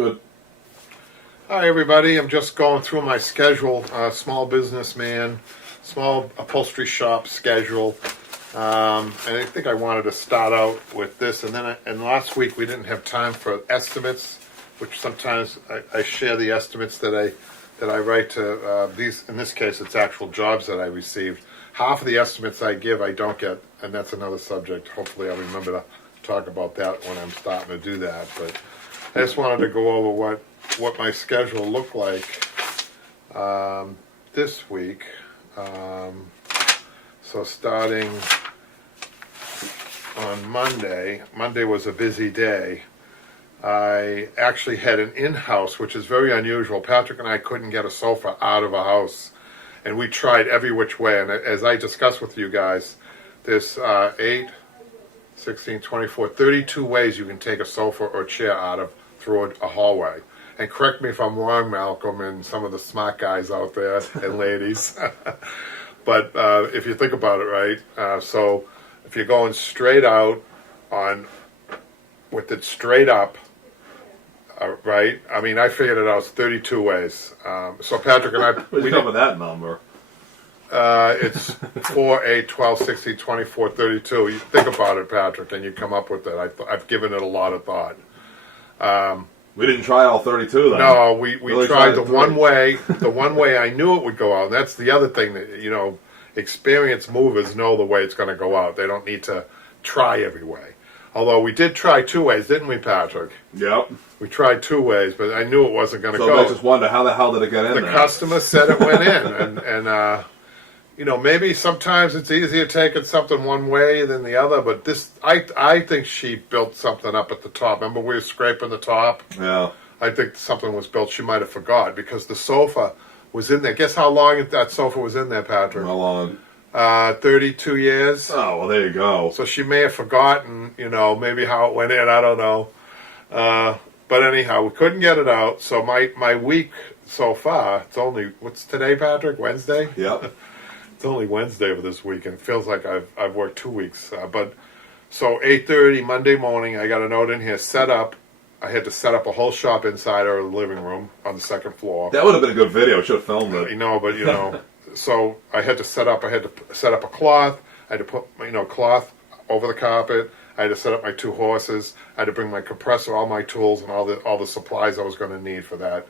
Good. Hi everybody, I'm just going through my schedule, small businessman, small upholstery shop schedule. And I think I wanted to start out with this, and and last week we didn't have time for estimates, which sometimes I share the estimates that I write to these. In this case, it's actual jobs that I received. Half of the estimates I give, I don't get, and that's another subject. Hopefully, I'll remember to talk about that when I'm starting to do that. But I just wanted to go over what my schedule looked like this week. So starting on Monday was a busy day. I actually had an in-house, which is very unusual. Patrick and I couldn't get a sofa out of a house, and we tried every which way. And as I discussed with you guys, there's 8, 16, 24, 32 ways you can take a sofa or chair out of through a hallway. And correct me if I'm wrong, Malcolm, and some of the smart guys out there and ladies. But if you think about it, right? So if you're going straight out with it straight up, right? I mean, I figured it out. It's 32 ways. So Patrick and I, Where'd you come with that number? it's 4, 8, 12, 16, 24, 32. You think about it, Patrick, and you come up with it. I've given it a lot of thought. We didn't try all 32 then. No, we really tried the 3. one way. The one way I knew it would go out. And that's the other thing that experienced movers know the way it's going to go out. They don't need to try every way. Although we did try 2 ways, didn't we, Patrick? Yep. We tried 2 ways, but I knew it wasn't going to So go. it makes us wonder, how the hell did it get in The there? customer said it went in, and maybe sometimes it's easier taking something one way than the other. But this, I think she built something up at the top. Remember we were scraping the top? Yeah. I think something was built. She might have forgot because the sofa was in there. Guess how long that sofa was in there, Patrick? How long? 32 years. Oh, well, there you go. So she may have forgotten, maybe how it went in. I don't know. But anyhow, we couldn't get it out. So my week so far, it's only, what's today, Patrick? Wednesday? Yep. It's only Wednesday of this week, and it feels like I've worked 2 weeks. But so 8:30 Monday morning, I got a note in here, set up. I had to set up a whole shop inside our living room on the second floor. That would have been a good video. Should have filmed it. But so I had to set up a cloth. I had to put cloth over the carpet. I had to set up my 2 horses. I had to bring my compressor, all my tools, and all the supplies I was going to need for that.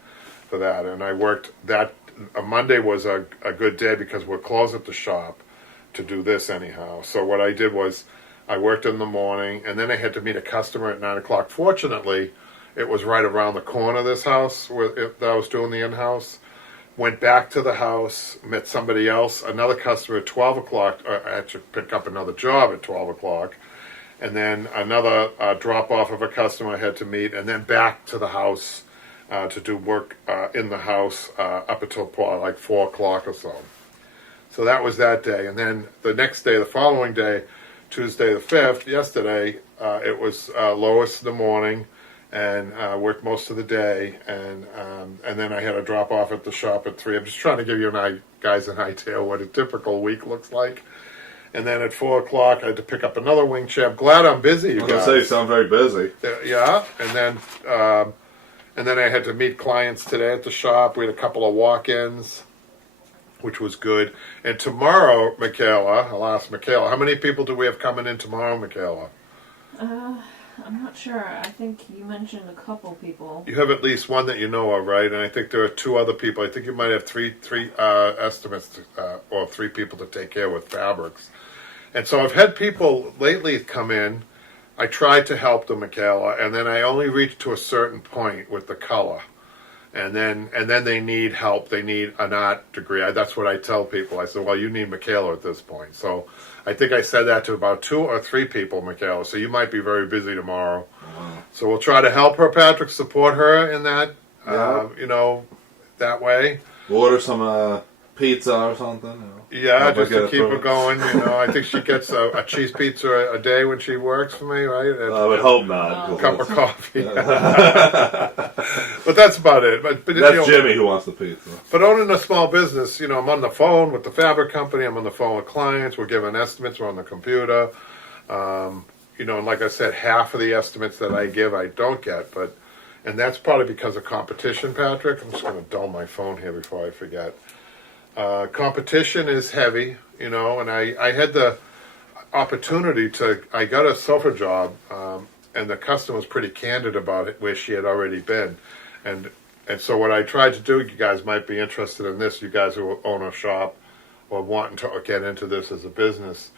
And I worked that. Monday was a good day because we're closed at the shop to do this anyhow. So what I did was I worked in the morning, and then I had to meet a customer at 9 o'clock. Fortunately, it was right around the corner of this house that I was doing the in-house. Went back to the house, met somebody else, another customer at 12 o'clock. I had to pick up another job at 12 o'clock. And then another drop-off of a customer I had to meet, and then back to the house to do work in the house up until like 4 o'clock or so. So that was that day. And then the next day, the following day, Tuesday the 5th, yesterday, it was Lois in the morning, and worked most of the day, and then I had a drop off at the shop at 3. I'm just trying to give you guys an idea what a typical week looks like. And then at 4 o'clock, I had to pick up another wing chair. I'm glad I'm busy, you guys. I was going to say, you sound very busy. Yeah, and then I had to meet clients today at the shop. We had a couple of walk-ins, which was good. And tomorrow, Michaela, I'll ask Michaela, how many people do we have coming in tomorrow, Michaela? I'm not sure. I think you mentioned a couple people. You have at least one that you know of, right? And I think there are 2 other people. I think you might have three estimates or 3 people to take care with fabrics. And so I've had people lately come in. I tried to help them, Michaela, and then I only reached to a certain point with the color. And then they need help. They need an art degree. That's what I tell people. I said, well, you need Michaela at this point. So I think I said that to about 2 or 3 people, Michaela. So you might be very busy tomorrow. Wow. So we'll try to help her, Patrick, support her in that, Yeah. that way. We'll order some pizza or something. Yeah, Help her just to get keep through her it. going. I think she gets a cheese pizza a day when she works for me, right? I would hope not. Oh. A cup of coffee. But that's about it. But That's Jimmy who wants the pizza. But owning a small business, I'm on the phone with the fabric company. I'm on the phone with clients. We're giving estimates. We're on the computer. And like I said, half of the estimates that I give, I don't get. But and that's probably because of competition, Patrick. I'm just going to dull my phone here before I forget. Competition is heavy, and I had the opportunity I got a sofa job, and the customer was pretty candid about it, where she had already been, and so what I tried to do, you guys might be interested in this, you guys who own a shop or wanting to get into this as a business.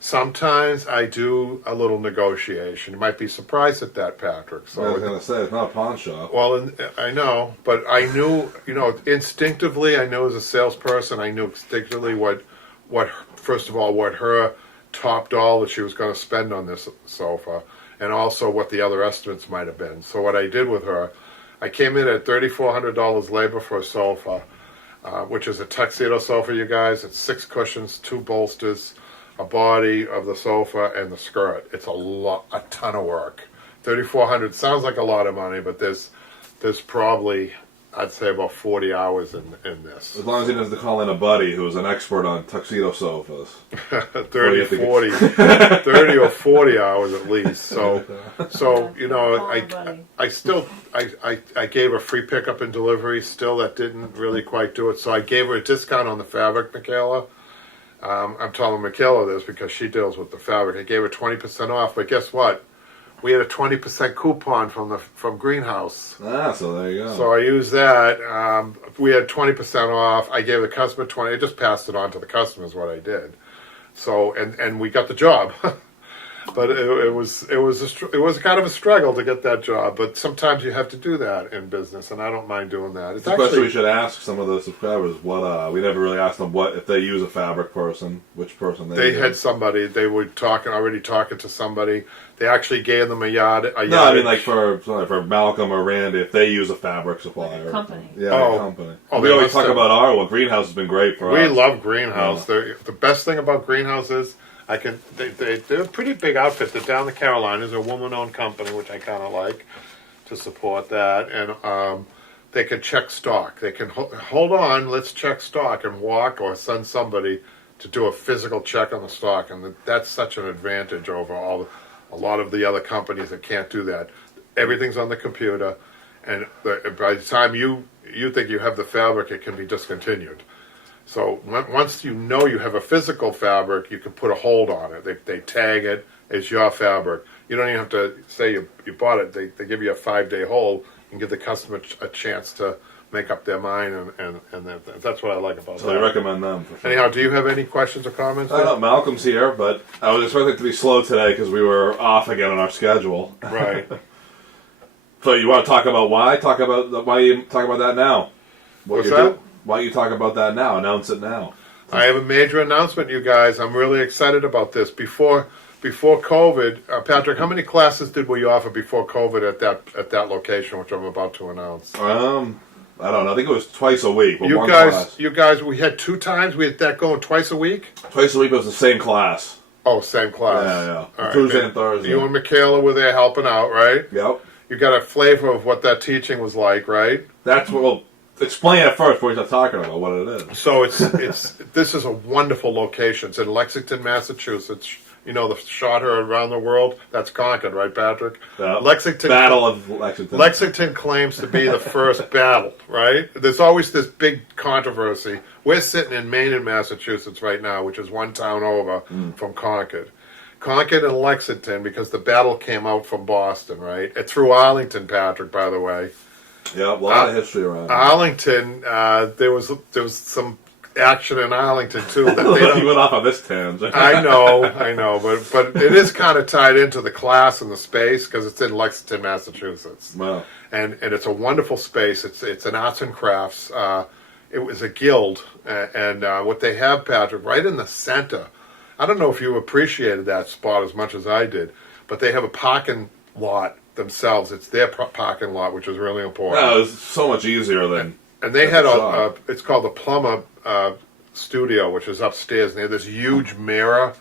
Sometimes I do a little negotiation. You might be surprised at that, Patrick. So I was going to say, it's not a pawn shop. well, I know, but I knew, instinctively, I knew as a salesperson, I knew instinctively first of all, what her top dollar she was going to spend on this sofa, and also what the other estimates might have been. So what I did with her, I came in at $3,400 labor for a sofa, which is a tuxedo sofa, you guys. It's 6 cushions, 2 bolsters, a body of the sofa, and the skirt. It's a ton of work. $3,400 sounds like a lot of money, but there's probably, I'd say, about 40 hours in this. As long as he doesn't call in a buddy who's an expert on tuxedo sofas. 30 or 40 hours at least. So I gave her free pickup and delivery. Still, that didn't really quite do it. So I gave her a discount on the fabric, Michaela. I'm telling Michaela this because she deals with the fabric. I gave her 20% off, but guess what? We had a 20% coupon from Greenhouse. So there you go. So I used that. We had 20% off. I gave the customer 20. I just passed it on to the customer is what I did. So and we got the job. But it was kind of a struggle to get that job. But sometimes you have to do that in business, and I don't mind doing that. It's Especially we should ask some of the subscribers what we never really asked them what if they use a fabric person, which person they use. had somebody. They were already talking to somebody. They actually gave them a yard. No, I mean like for Malcolm or Randy, if they use a fabric supplier. Company. Yeah, company. Oh, we always talk about our one. Greenhouse has been great for us. We love Greenhouse. Yeah. The best thing about Greenhouse is they're a pretty big outfit. They're down in the Carolinas. They're a woman-owned company, which I kind of like to support that. And they can check stock. They can hold on. Let's check stock and walk or send somebody to do a physical check on the stock. And that's such an advantage over a lot of the other companies that can't do that. Everything's on the computer, and by the time you think you have the fabric, it can be discontinued. So once you know you have a physical fabric, you can put a hold on it. They tag it as your fabric. You don't even have to say you bought it. They give you a 5-day hold and give the customer a chance to make up their mind, and that's what I like about So that. I recommend them. For sure. Anyhow, do you have any questions or comments? I don't know, Malcolm's here, but I was expecting it to be slow today because we were off again on our schedule. Right. So you want to talk about why? Why you talk about that now? What's that? Why you talk about that now? Announce it now. I have a major announcement, you guys. I'm really excited about this. Before COVID, Patrick, how many classes did we offer before COVID at that location, which I'm about to announce? I don't know. I think it was twice a week. But You one guys, class. we had 2 times. We had that going twice a week. Twice a week was the same class. Oh, same class. Yeah. All right. Tuesday and Thursday. You and Michaela were there helping out, right? Yep. You got a flavor of what that teaching was like, right? That's what we'll explain it first before we start talking about what it is. So this is a wonderful location. It's in Lexington, Massachusetts. You know the shot her around the world. That's Concord, right, Patrick? Yeah. Lexington. Battle of Lexington. Lexington claims to be the first battle, right? There's always this big controversy. We're sitting in Maine and Massachusetts right now, which is one town over from Concord. Concord and Lexington, because the battle came out from Boston, right? It's through Arlington, Patrick, by the way. Yeah, a lot of history around it. Arlington, there was some action in Arlington too. That they You don't, went off on this tangent. I know, but it is kind of tied into the class and the space because it's in Lexington, Massachusetts. Wow. And it's a wonderful space. It's an arts and crafts. It was a guild, and what they have, Patrick, right in the center. I don't know if you appreciated that spot as much as I did, but they have a parking lot themselves. It's their parking lot, which is really important. No, it's so much easier than. And they at had the shop. it's called the Plumber Studio, which is upstairs. And they had this huge mirror,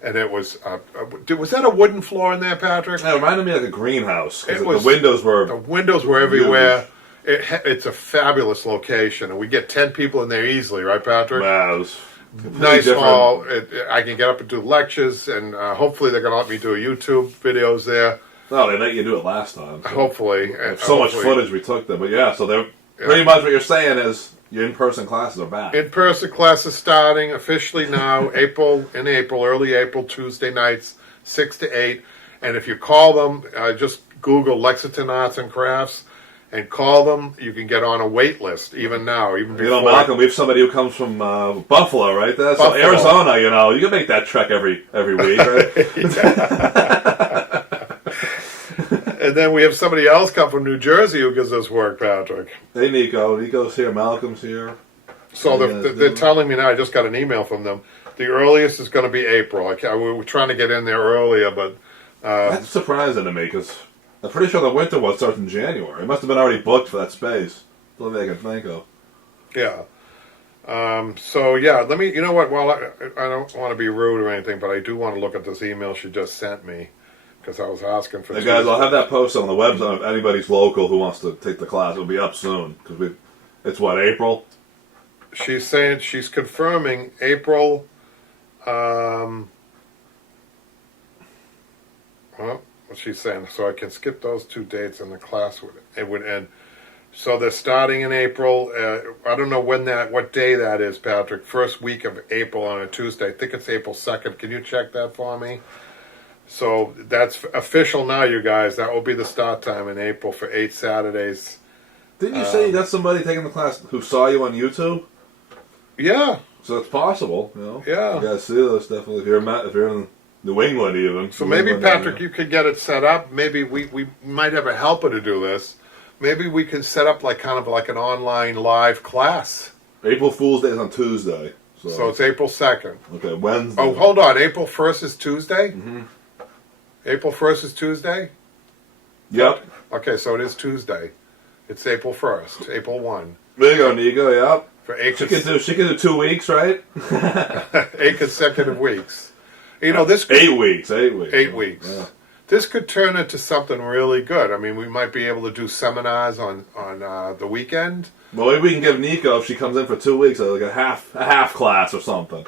and it was that a wooden floor in there, Patrick? Yeah, it reminded me of like a greenhouse. 'Cause It was- the windows were. The windows were everywhere. It's a fabulous location, and we get 10 people in there easily, right, Patrick? Wow, it was completely Nice different. hall. I can get up and do lectures, and hopefully they're going to let me do YouTube videos there. No, they let you do it last time. So. Hopefully, So much hopefully. footage we took there, but yeah. So they're pretty much what you're saying is your in-person classes are back. In-person classes starting officially now, early April, Tuesday nights, 6 to 8. And if you call them, just Google Lexington Arts and Crafts and call them. You can get on a wait list even now, even before. You know, Malcolm, we have somebody who comes from Buffalo, right? There, so Buffalo. Arizona, you know, you can make that trek every week, right? And then we have somebody else come from New Jersey who gives us work, Patrick. Hey, Nico. Nico's here. Malcolm's here. So they're telling me now, I just got an email from them, the earliest is going to be April. We were trying to get in there earlier, but... That's surprising to me, because I'm pretty sure the winter one starts in January. It must have been already booked for that space. That's the only thing I can think of. Yeah. So, yeah, let me... You know what? Well, I don't want to be rude or anything, but I do want to look at this email she just sent me, because I was asking for... Hey, guys, I'll have that posted on the website if anybody's local who wants to take the class. It'll be up soon, because it's what, April? She's saying she's confirming April. Well, what's she saying? So I can skip those 2 dates, and the class would end. So they're starting in April. I don't know what day that is, Patrick. First week of April on a Tuesday. I think it's April 2nd. Can you check that for me? So that's official now, you guys. That will be the start time in April for 8 Saturdays. Didn't you say you got somebody taking the class who saw you on YouTube? Yeah. So it's possible, you know. Yeah. You guys see this definitely if you're in New England even. So New maybe England Patrick, you could get it set up. Maybe we might have a helper to do this. Maybe we can set up like an online live class. April Fool's Day is on Tuesday. So it's April 2nd. Okay, Wednesday. Oh, hold on. April 1st is Tuesday? Mm-hmm. April 1st is Tuesday? Yep. Okay, so it is Tuesday. It's April 1st, April 1. There you go, Nico. Yep. For eight She could do 2 weeks, right? 8 consecutive weeks. You know, this could, 8 weeks. 8 weeks. 8 weeks. Yeah. This could turn into something really good. I mean, we might be able to do seminars on the weekend. Well, maybe we can give Nico, if she comes in for 2 weeks, like a half class or something.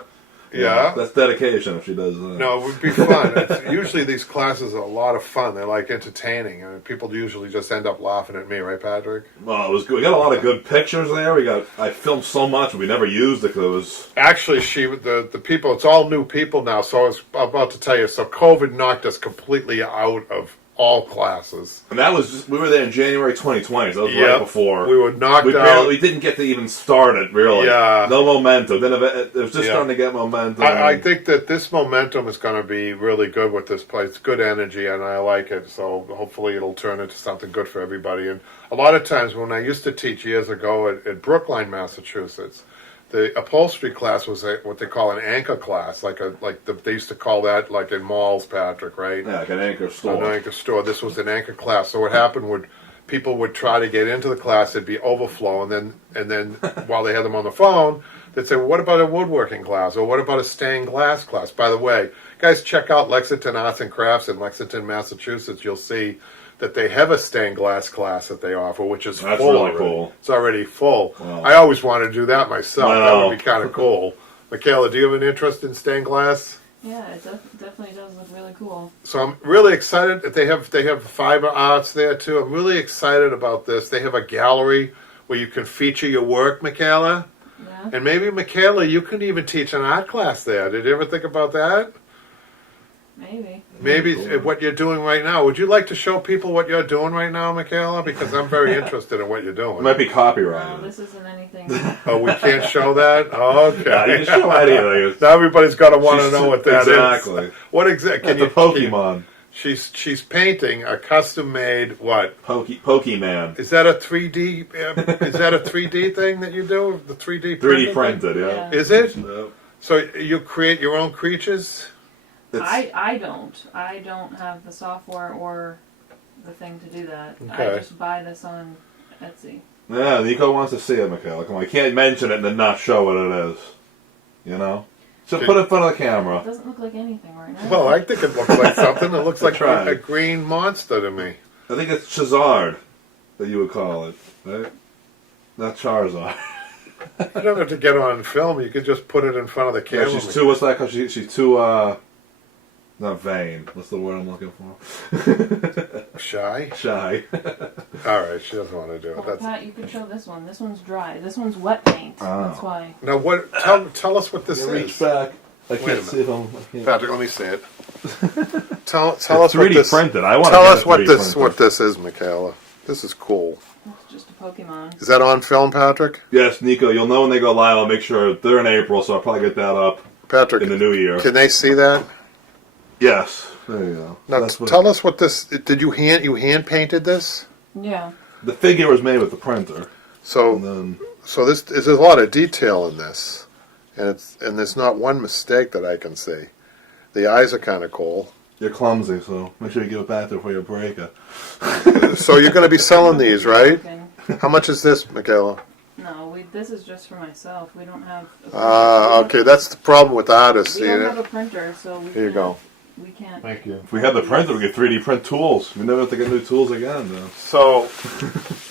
Yeah. That's dedication if she does that. No, it would be fun. Usually these classes are a lot of fun. They're like entertaining. I mean, people usually just end up laughing at me, right, Patrick? Well, it was good. We got a lot of good pictures there. I filmed so much, we never used it because it was... Actually, the people, it's all new people now, so I was about to tell you, so COVID knocked us completely out of all classes. And that was just, we were there in January 2020, so that was right before. We were knocked out. We didn't get to even start it, really. Yeah. No momentum. Then it was just starting to get momentum. I think that this momentum is going to be really good with this place. Good energy, and I like it. So hopefully it'll turn into something good for everybody. And a lot of times when I used to teach years ago at Brookline, Massachusetts, the upholstery class was what they call an anchor class, they used to call that like in malls, Patrick, right? Yeah, like an anchor store. An anchor store. This was an anchor class. So what happened people would try to get into the class, it'd be overflow, and then while they had them on the phone, they'd say, well, what about a woodworking class, or what about a stained glass class? By the way, guys, check out Lexington Arts and Crafts in Lexington, Massachusetts. You'll see that they have a stained glass class that they offer, which is That's full really already. cool. It's already full. Wow. I always wanted to do that myself. I That know. would be kind of cool. Michaela, do you have an interest in stained glass? Yeah, it definitely does look really cool. So I'm really excited. They have fiber arts there too. I'm really excited about this. They have a gallery where you can feature your work, Michaela. Yeah. And maybe, Michaela, you can even teach an art class there. Did you ever think about that? Maybe. Maybe Cool. what you're doing right now. Would you like to show people what you're doing right now, Michaela? Because I'm very interested in what you're doing. It might be No, copyrighted. this isn't anything. Oh, we can't show that? Okay. Yeah, you can show anything. Now everybody's got to want to know what that is. Exactly. What exactly? Like the Pokemon. She's painting a custom-made what? Pokemon. Is that a 3D? Is that a 3D thing that you do? The 3D 3D printing printed, thing? yeah. Yeah. Is it? Yep. So you create your own creatures? I don't have the software or the thing to do that. Okay. I just buy this on Etsy. Yeah, Nico wants to see it, Michaela. Come on, I can't mention it and then not show what it is. You know? So put it in front of the It camera. doesn't look like anything right now. Well, I think it looks like something. It looks like Try. a green monster to me. I think it's Charizard that you would call it, right? Not Charizard. You don't have to get on film. You could just put it in front of the Yeah, camera. she's too, what's that called? She's too, Not vain. What's the word I'm looking for? Shy? Shy. All right, she doesn't want to do it. Well, That's Pat, you can show this one. This one's dry. This one's wet paint. Oh. That's why. now. What? Tell us what this Reach is, back. I a can't minute. see if I'm. I can't. Patrick. Let me see it. Tell us It's what 3D this. printed. I want to Tell get us a what 3D this printer. what this is, Michaela. This is cool. It's just a Pokemon. Is that on film, Patrick? Yes, Nico. You'll know when they go live. I'll make sure they're in April, so I'll probably get that up Patrick, in the new year. can they see that? Yes. There you go. Now, That's what- tell us what this. Did you hand painted this? Yeah. The figure was made with the printer, So and then So there's a lot of detail in this, and there's not one mistake that I can see. The eyes are kind of cool. you're clumsy, so make sure you give it back there before you break it. So you're going to be selling these, right? Okay. How much is this, Michaela? No, this is just for myself. We don't have. A Okay, that's the problem with artists. We See don't have it? a printer, so we Here you can't, go. We can't. Thank you. If we had the printer, we could 3D print tools. We never have to get new tools again, though. So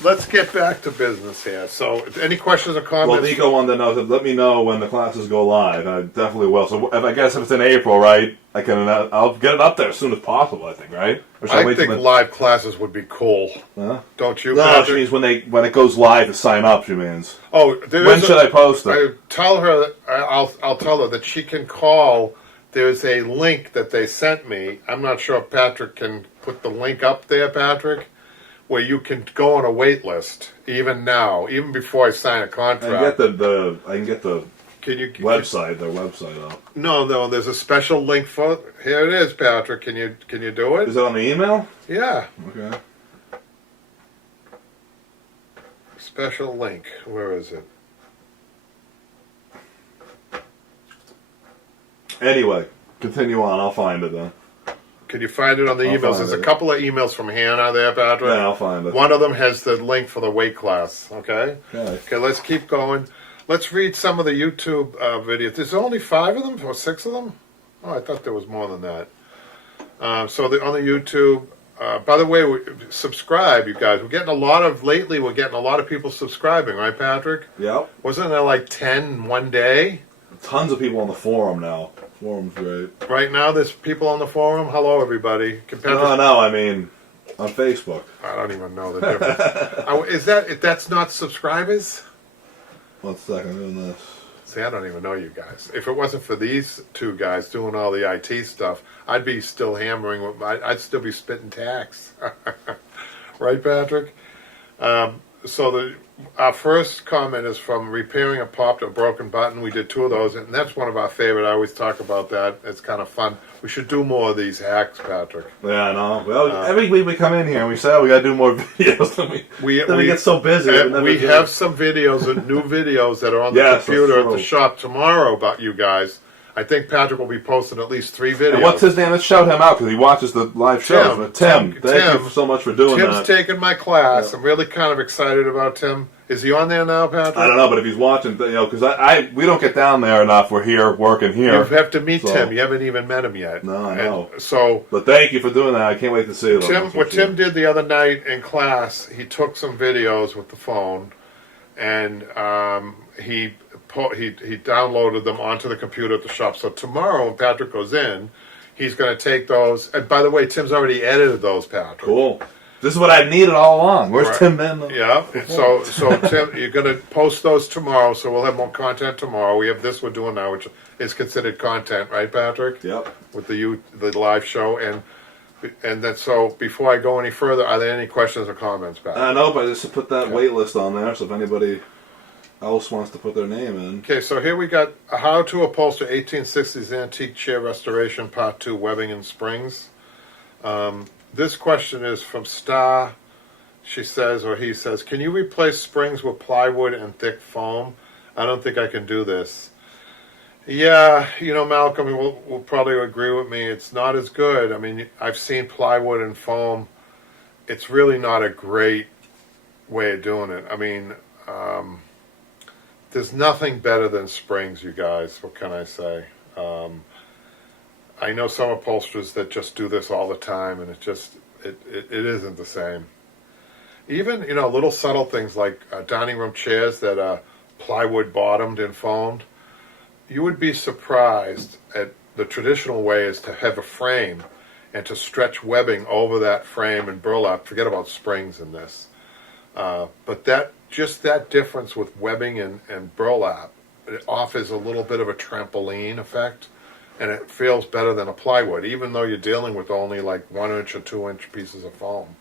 let's get back to business here. So any questions or Well, comments? Nico wanted to know. Let me know when the classes go live. I definitely will. So I guess if it's in April, right? I'll get it up there as soon as possible. I think, right? Or should I wait think till the- live classes would be cool. Huh? Don't you, No, she Patrick? means when it goes live to sign up. She means. Oh, there When is should I post it? I tell her. I'll tell her that she can call. There's a link that they sent me. I'm not sure if Patrick can put the link up there, Patrick, where you can go on a wait list even now, even before I sign a I contract. can get the Can you their website up. No. There's a special link for. Here it is, Patrick. Can you do it? Is it on the email? Yeah, Okay. special link. Where is it? Anyway, continue on. I'll find it then. Can you find it on the I'll emails? find There's a it. couple of emails from Hannah there, Patrick. Yeah, I'll find it. One of them has the link for the weight class. Okay. Okay. Okay. Let's keep going. Let's read some of the YouTube videos. There's only 5 of them or 6 of them. Oh, I thought there was more than that. On the YouTube. By the way, subscribe, you guys. We're getting a lot of people subscribing, right, Patrick? Yep. Wasn't there like 10 in one day? Tons of people on the forum now. Forum's great. Right now, there's people on the forum. Hello, everybody. No, I mean on Facebook. I don't even know the difference. That's not subscribers? 1 second, doing this. See, I don't even know you guys. If it wasn't for these 2 guys doing all the IT stuff, I'd be still hammering. I'd still be spitting tax. Right, Patrick? Our first comment is from repairing a popped or broken button. We did 2 of those, and that's one of our favorite. I always talk about that. It's kind of fun. We should do more of these hacks, Patrick. Yeah, I know. Well, every week we come in here and we say, we got to do more videos. Then we get so busy. We have some videos, new videos that are on the Yes, computer that's at the true. shop tomorrow about you guys. I think Patrick will be posting at least 3 videos. And what's his name? Let's shout him out because he watches the live shows. Tim. Tim, thank you so much for doing Tim's that. taking my class. Yeah. I'm really kind of excited about Tim. Is he on there now, Patrick? I don't know, but if he's watching, because we don't get down there enough. We're here working here. You have to meet So- Tim. You haven't even met him yet. No, I know. And so But thank you for doing that. I can't wait to see it. what Tim did the other night in class, he took some videos with the phone, and he downloaded them onto the computer at the shop. So tomorrow, when Patrick goes in, he's going to take those. And by the way, Tim's already edited those, Patrick. Cool. This is what I've needed all along. Where's Right. Tim been? Yeah. So Tim, you're going to post those tomorrow. So we'll have more content tomorrow. We have this we're doing now, which is considered content, right, Patrick? Yep. With the live show and then so before I go any further, are there any questions or comments, Patrick? I know, but I just put that wait list on there, so if anybody else wants to put their name in. Okay, so here we got how to upholster 1860s antique chair restoration, part 2, webbing and springs. This question is from Star. She says, or he says, can you replace springs with plywood and thick foam? I don't think I can do this. Yeah, Malcolm will probably agree with me. It's not as good. I mean, I've seen plywood and foam. It's really not a great way of doing it. I mean, there's nothing better than springs, you guys. What can I say? I know some upholsterers that just do this all the time, and it isn't the same. Even, little subtle things like dining room chairs that are plywood bottomed and foamed. You would be surprised at the traditional way is to have a frame and to stretch webbing over that frame and burlap. Forget about springs in this. But that difference with webbing and burlap, it offers a little bit of a trampoline effect, and it feels better than a plywood, even though you're dealing with only like 1 inch or 2 inch pieces of foam.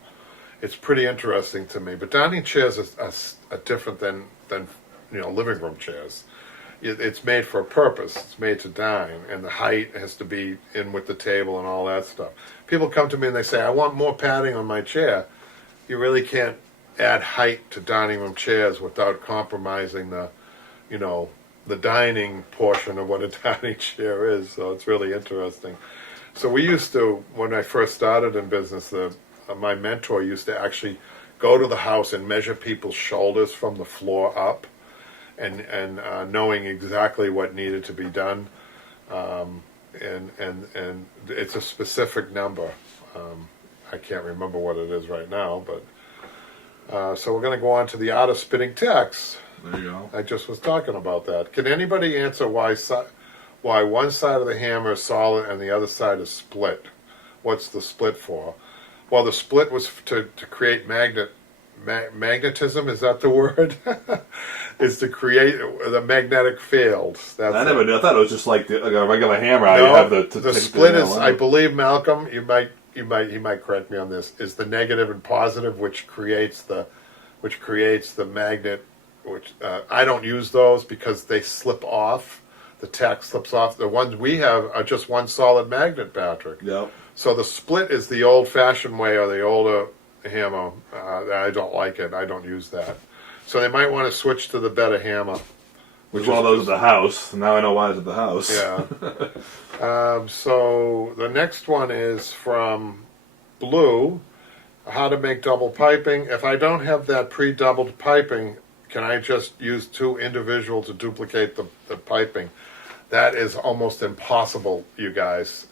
It's pretty interesting to me. But dining chairs are different than living room chairs. It's made for a purpose. It's made to dine, and the height has to be in with the table and all that stuff. People come to me and they say, "I want more padding on my chair." You really can't add height to dining room chairs without compromising the dining portion of what a dining chair is. So it's really interesting. So we used to, when I first started in business, my mentor used to actually go to the house and measure people's shoulders from the floor up, and knowing exactly what needed to be done, and it's a specific number. I can't remember what it is right now, but so we're going to go on to the art of spitting text. There you go. I just was talking about that. Can anybody answer why one side of the hammer is solid and the other side is split? What's the split for? Well, the split was to create magnetism. Is that the word? Is to create the magnetic fields. I never knew. I thought it was just like a regular hammer. No, you have the split is. I believe Malcolm. He might correct me on this. Is the negative and positive, which creates the magnet. Which I don't use those because they slip off. The tack slips off. The ones we have are just one solid magnet, Patrick. Yep. So the split is the old-fashioned way, or the older hammer. I don't like it. I don't use that. So they might want to switch to the better hammer. Which one of those at the house? Now I know why it's at the house. Yeah. So the next one is from Blue. How to make double piping. If I don't have that pre-doubled piping, can I just use two individual to duplicate the piping? That is almost impossible, you guys.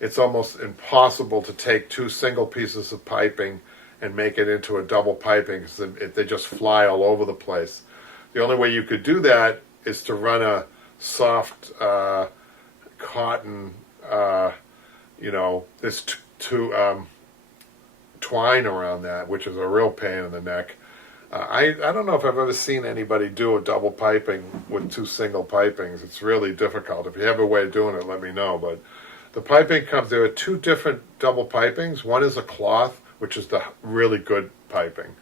It's almost impossible to take two single pieces of piping and make it into a double piping because they just fly all over the place. The only way you could do that is to run a soft cotton, this twine around that, which is a real pain in the neck. I don't know if I've ever seen anybody do a double piping with two single pipings. It's really difficult. If you have a way of doing it, let me know. But the piping there are two different double pipings. One is a cloth, which is the really good piping.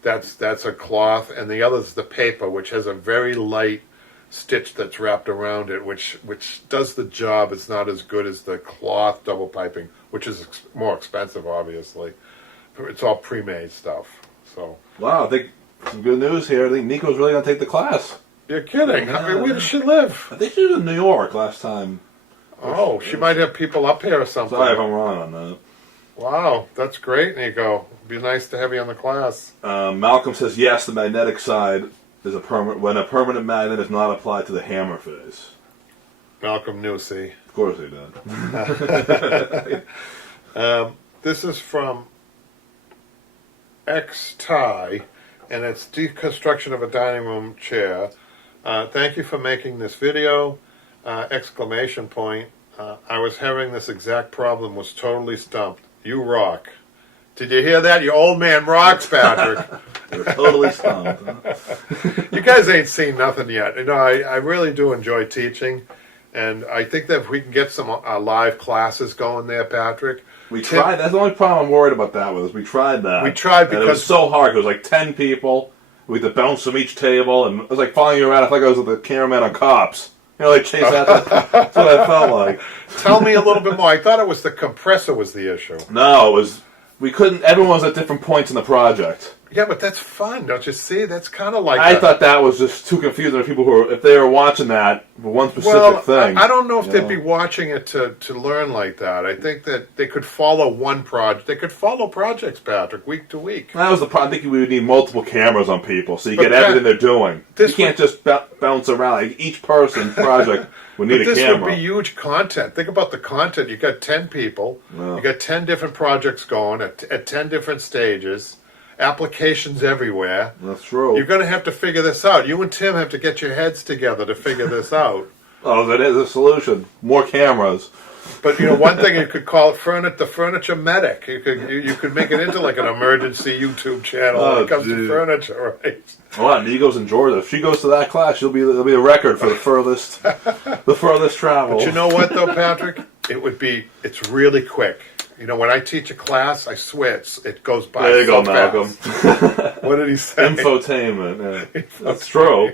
That's a cloth, and the other is the paper, which has a very light stitch that's wrapped around it, which does the job. It's not as good as the cloth double piping, which is more expensive, obviously. It's all pre-made stuff. So. Wow, I think some good news here. I think Nico's really going to take the class. You're kidding. Yeah. I mean, where does she live? I think she was in New York last time. Oh, she might have people up here or something. Sorry if I'm wrong on that. Wow, that's great, Nico. It'd be nice to have you on the class. Malcolm says, yes, the magnetic side is when a permanent magnet is not applied to the hammer face. Malcolm knew, see? Of course he did. This is from X-Tie, and it's deconstruction of a dining room chair. Thank you for making this video! Exclamation point. I was having this exact problem, was totally stumped. You rock. Did you hear that? Your old man rocks, Patrick. You're totally stumped. You guys ain't seen nothing yet. I really do enjoy teaching, and I think that if we can get some live classes going there, Patrick. We tried. That's the only problem I'm worried about that with. We tried that. We tried because it was so hard. It was like 10 people. We had to bounce from each table, and it was like following you around. I felt like I was with the cameraman on Cops. Like chase after. That's what I felt like. Tell me a little bit more. I thought it was the compressor was the issue. No, it was. We couldn't. Everyone was at different points in the project. Yeah, but that's fun, don't you see? That's kind of like. I thought that was just too confusing for people who were, if they were watching that for one specific thing. I don't know if they'd be watching it to learn like that. I think that they could follow one project. They could follow projects, Patrick, week to week. That was the problem. I think we would need multiple cameras on people so you get everything they're doing. You can't just bounce around. Like each person's project would need a camera. This would be huge content. Think about the content. You got 10 people. Yeah. You got 10 different projects going at 10 different stages. Applications everywhere. That's true. You're going to have to figure this out. You and Tim have to get your heads together to figure this out. Oh, that is a solution. More cameras. But one thing you could call it the furniture medic. You could make it into like an emergency YouTube channel when it comes to furniture, right? Well, Nico's in Georgia. If she goes to that class, it'll be a record for the furthest travel. But you know what though, Patrick? It's really quick. When I teach a class, I swear it goes by. There you so go, Malcolm. fast. What did he say? Infotainment. Yeah. That's true.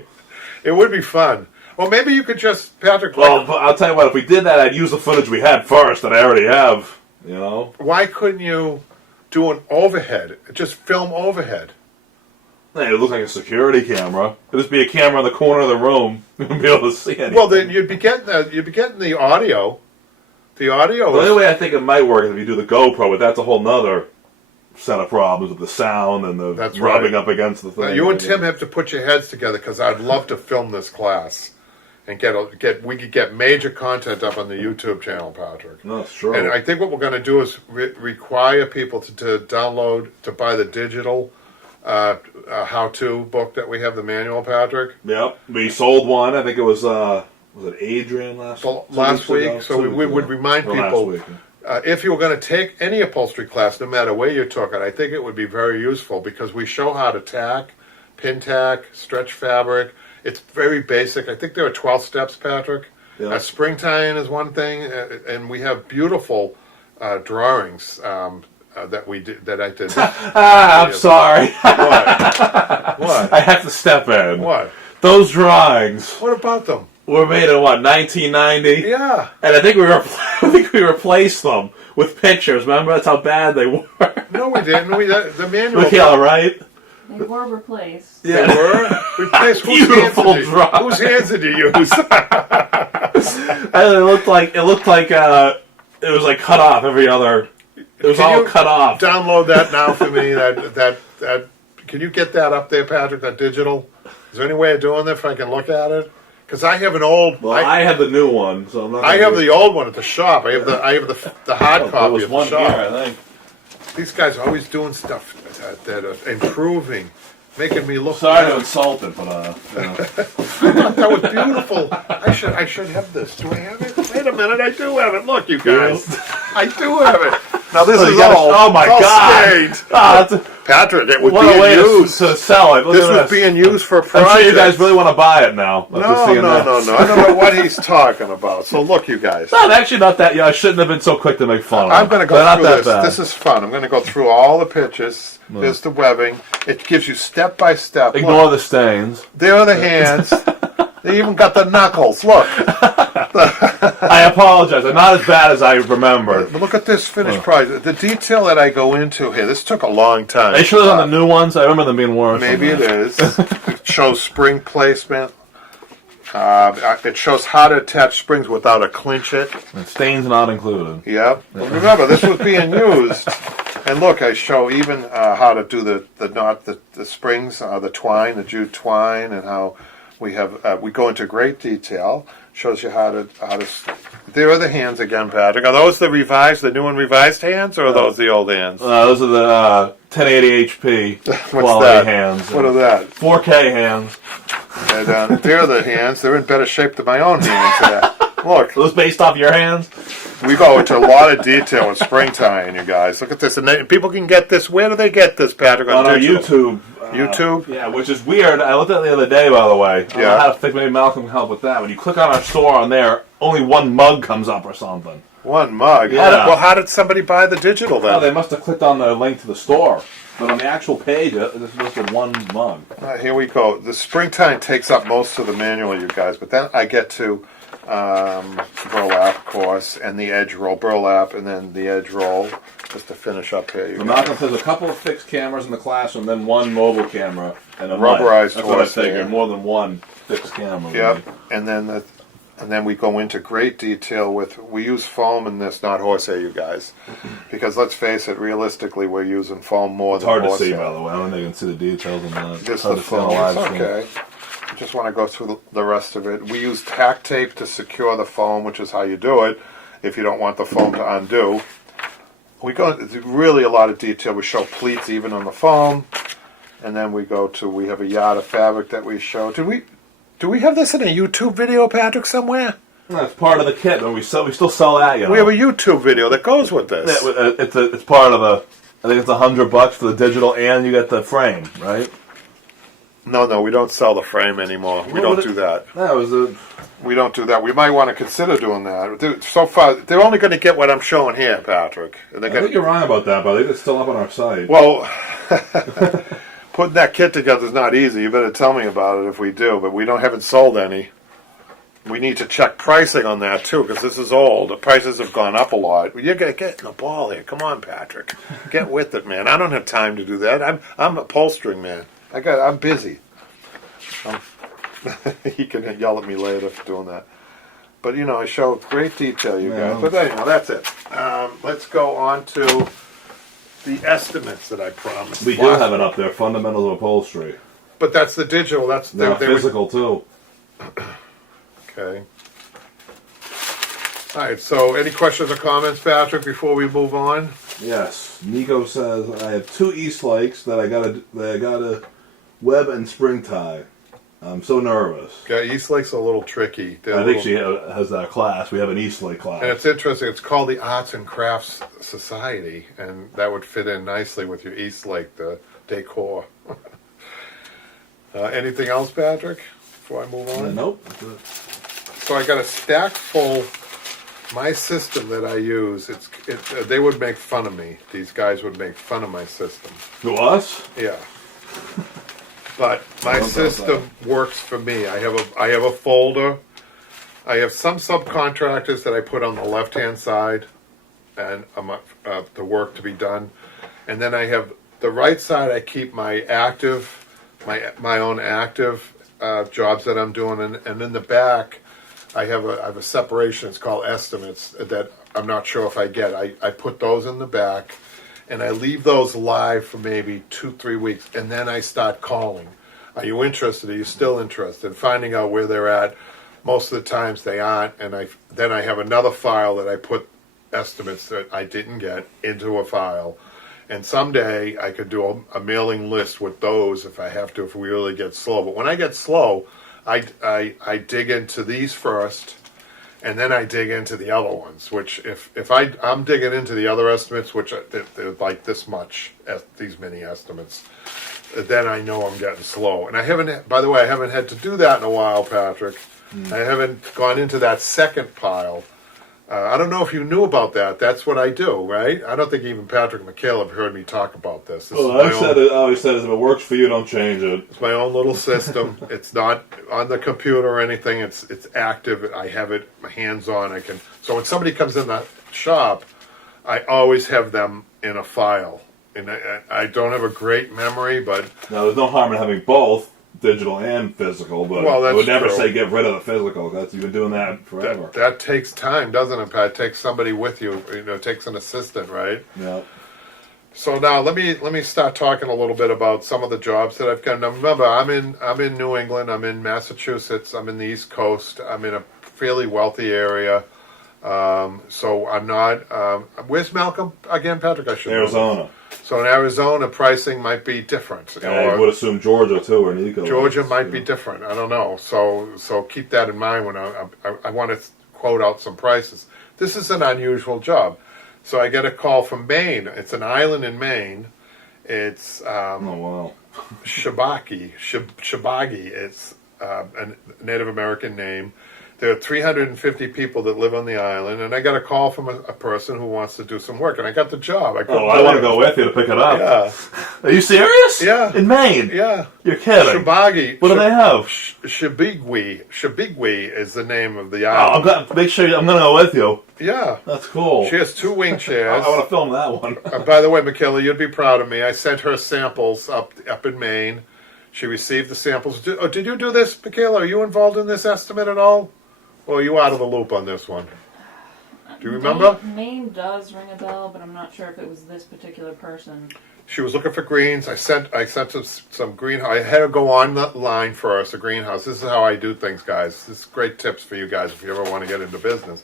It would be fun. Well, maybe you could just, Patrick. Well, I'll tell you what. If we did that, I'd use the footage we had first that I already have. Why couldn't you do an overhead? Just film overhead. Hey, it looks like a security camera. It'd just be a camera in the corner of the room. You wouldn't be able to see anything. Well, then you'd be getting the audio. The audio. The only way I think it might work is if you do the GoPro, but that's a whole nother set of problems with the sound and the rubbing up against the thing. Now, you and Tim have to put your heads together because I'd love to film this class and we could get major content up on the YouTube channel, Patrick. No, that's true. And I think what we're going to do is require people to buy the digital how-to book that we have, the manual, Patrick. Yep, we sold one. I think it was it Adrian last week? So we would remind people, if you were going to take any upholstery class, no matter where you took it, I think it would be very useful because we show how to tack, pin tack, stretch fabric. It's very basic. I think there are 12 steps, Patrick. Yeah. Spring tying is one thing, and we have beautiful drawings that I did. I'm sorry. What? I have to step in. What? Those drawings What about them? were made in 1990? Yeah. And I think we replaced them with pictures. Remember, that's how bad they were. No, we didn't. The manual. Look, all right. They were replaced. They were replaced. Beautiful drawing. Whose hands did you use? And it looked like it was like cut off every other. It was all cut off. Download that now for me. That can you get that up there, Patrick? That digital. Is there any way of doing that if I can look at it? Because I have an old. Well, I have the new one, so I'm not. I have the old one at the shop. I have the hard copy was at the one shop. here, I think. These guys are always doing stuff that are improving, making me look. Sorry better. to insult it, but That was beautiful. I should have this. Do I have it? Wait a minute, I do have it. Look, you guys, I do have it. Now this is all. Oh my God! Stained. Patrick, it would What a be way in use. to sell it. Look This at was being used for a I'm project. sure you guys really want to buy it now. No. I don't know what he's talking about. So look, you guys. No, actually not that. Yeah, I shouldn't have been so quick to make fun of them. I'm going to go They're through not this. that bad. This is fun. I'm going to go through all the pictures. There's the webbing. It gives you step by step. Ignore Look, the stains. there are the hands. They even got the knuckles. Look. I apologize. I'm not as bad as I remembered. But look at this finished product. The detail that I go into here. This took a long time. Are you sure they're on the new ones? I remember them being worse. Maybe it is. It shows spring placement. It shows how to attach springs without a clinch it. And stains not included. Yeah. Well, remember, this was being used. And look, I show even how to do the springs, the twine, the jute twine, and how we go into great detail. Shows you how to. There are the hands again, Patrick. Are those the new and revised hands, or are those the old hands? Those are the 1080 HP What's quality that? hands. What are that? 4K hands. And they're the hands. They're in better shape than my own hands. Look, Those based off your hands? we go into a lot of detail with spring tying, you guys. Look at this. And people can get this. Where do they get this, Patrick? On our digital? YouTube. YouTube? Yeah, which is weird. I looked at it the other day, by the way. I don't know Yeah. how to think. Maybe Malcolm can help with that. When you click on our store on there, only one mug comes up or something. One mug. Yeah. Well, how did somebody buy the digital then? Oh, they must have clicked on the link to the store. But on the actual page, it's listed one mug. Here we go. The spring tying takes up most of the manual, you guys. But then I get to burlap, of course, and the edge roll. Burlap and then the edge roll. Just to finish up here. You So guys. Malcolm says a couple of fixed cameras in the classroom, then one mobile camera and a Rubberized mic. That's what I horse figured. there. More than one fixed camera. Yep. And then we go into great detail we use foam in this, not horsehair, you guys. Because let's face it, realistically, we're using foam more It's than hard to horsehair. see, by the way. I don't think you can see the details in that. Just Hard the to see on foam. live It's stream. okay. I just want to go through the rest of it. We use tack tape to secure the foam, which is how you do it if you don't want the foam to undo. We go into really a lot of detail. We show pleats even on the foam. And then we have a yard of fabric that we show. Do we have this in a YouTube video, Patrick, somewhere? That's part of the kit, and we still sell that. You know, We have a YouTube video that goes with this. it's part of the. I think it's $100 for the digital, and you get the frame, right? No, we don't sell the frame anymore. We don't do that. That was a. We don't do that. We might want to consider doing that. So far, they're only going to get what I'm showing here, Patrick. And I think you're wrong about that, but I think it's still up on our site. Well, putting that kit together is not easy. You better tell me about it if we do, but we haven't sold any. We need to check pricing on that too, because this is old. The prices have gone up a lot. You're gonna get in the ball here. Come on, Patrick, get with it, man. I don't have time to do that. I'm upholstering, man. I'm busy. He can yell at me later for doing that. But I show great detail, you guys. But anyhow, that's it. Let's go on to the estimates that I promised. We do have it up there. Fundamentals of Upholstery. But that's the digital. That's They're physical too. Okay. All right. So, any questions or comments, Patrick, before we move on? Yes. Nico says I have 2 East Lakes that I gotta web and spring tie. I'm so nervous. Yeah, East Lake's a little tricky. I think she has that class. We have an East Lake class. And it's interesting. It's called the Arts and Crafts Society, and that would fit in nicely with your East Lake, the decor. Anything else, Patrick, before I move on? Nope. So I got a stack full. My system that I use, they would make fun of me. These guys would make fun of my system. To us? Yeah. But my system works for me. I have a folder. I have some subcontractors that I put on the left-hand side, and the work to be done. And then I have the right side. I keep my active, my own active jobs that I'm doing, and in the back, I have a separation. It's called estimates that I'm not sure if I get. I put those in the back, and I leave those live for maybe 2-3 weeks, and then I start calling. Are you interested? Are you still interested? Finding out where they're at. Most of the times they aren't, and then I have another file that I put estimates that I didn't get into a file. And someday I could do a mailing list with those if I have to, if we really get slow. But when I get slow, I dig into these first, and then I dig into the other ones. Which if I'm digging into the other estimates, which they're like this much, these many estimates, then I know I'm getting slow. And I haven't, by the way, I haven't had to do that in a while, Patrick. I haven't gone into that second pile. I don't know if you knew about that. That's what I do, right? I don't think even Patrick and Michaela have heard me talk about this. Well, I always said, if it works for you, don't change it. It's my own little system. It's not on the computer or anything. It's active. I have it, my hands on. So when somebody comes in the shop, I always have them in a file. And I don't have a great memory, but... Now, there's no harm in having both, digital and physical, but I would never say get rid of the physical. You've been doing that forever. That takes time, doesn't it, Pat? It takes somebody with you. It takes an assistant, right? Yeah. So now let me start talking a little bit about some of the jobs that I've got. Now remember, I'm in New England. I'm in Massachusetts. I'm in the East Coast. I'm in a fairly wealthy area. So I'm not. Where's Malcolm again, Patrick? I should know. Arizona. So in Arizona, pricing might be different. I would assume Georgia too, or Nico. Georgia might be different. I don't know. So keep that in mind when I want to quote out some prices. This is an unusual job. So I get a call from Maine. It's an island in Maine. It's oh wow. Shabaki. It's a Native American name. There are 350 people that live on the island, and I got a call from a person who wants to do some work, and I got the job. I want to go with you to pick it up. Yeah. Are you serious? Yeah. In Maine? Yeah. You're kidding. Shabagi. What do they have? Shabigwi. Shabigwi is the name of the island. I'm going to go with you. Yeah. That's cool. She has 2 wing chairs. I want to film that one. By the way, Michaela, you'd be proud of me. I sent her samples up in Maine. She received the samples. Did you do this, Michaela? Are you involved in this estimate at all? Or are you out of the loop on this one? Do you remember? Name does ring a bell, but I'm not sure if it was this particular person. She was looking for greens. I sent some greenhouse. I had to go on the line first, a greenhouse. This is how I do things, guys. This is great tips for you guys if you ever want to get into business.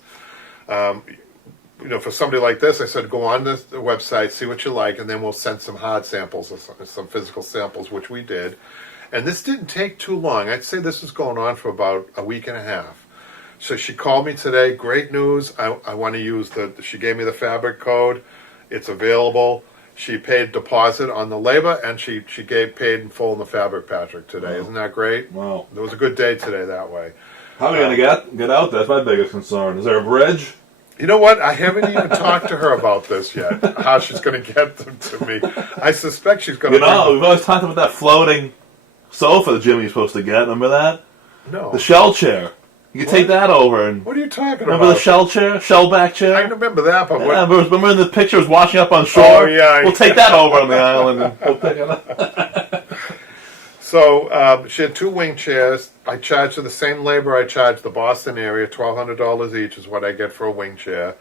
For somebody like this, I said, go on the website, see what you like, and then we'll send some hard samples or some physical samples, which we did. And this didn't take too long. I'd say this was going on for about a week and a half. So she called me today. Great news. I want to use she gave me the fabric code. It's available. She paid deposit on the labor, and she paid in full in the fabric, Patrick, today. Wow. Isn't that great? Wow. It was a good day today that way. How are we going to get out there? That's my biggest concern. Is there a bridge? You know what? I haven't even talked to her about this yet. How she's going to get them to me. I suspect she's going to. We've always talked about that floating sofa that Jimmy's supposed to get. Remember that? No. The shell chair. You can take that over and. What are you talking Remember about? the shell chair? Shell back chair? I remember that, but Yeah, remember in the pictures washing up on shore? Oh, yeah. We'll take that over on the island and we'll pick it up. So she had 2 wing chairs. I charged her the same labor I charged the Boston area, $1,200 each is what I get for a wing chair.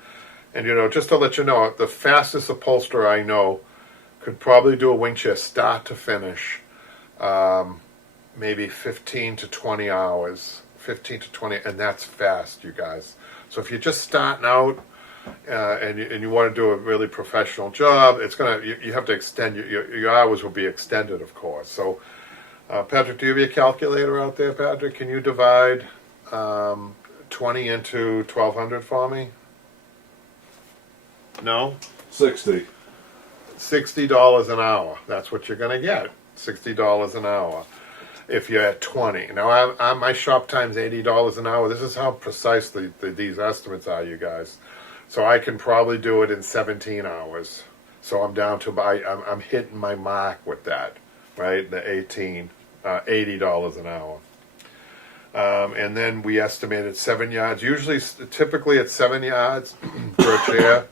And just to let you know, the fastest upholsterer I know could probably do a wing chair start to finish, maybe 15 to 20 hours. 15 to 20, and that's fast, you guys. So if you're just starting out and you want to do a really professional job, it's you have to extend your hours will be extended, of course. So, Patrick, do you have your calculator out there, Patrick? Can you divide 20 into 1,200 for me? No? 60. $60 an hour. That's what you're going to get. $60 an hour. If you're at 20. Now, my shop time's $80 an hour. This is how precisely these estimates are, you guys. So I can probably do it in 17 hours. So I'm down to, I'm hitting my mark with that, right? The $80 an hour. And then we estimated 7 yards. Typically it's 7 yards per chair.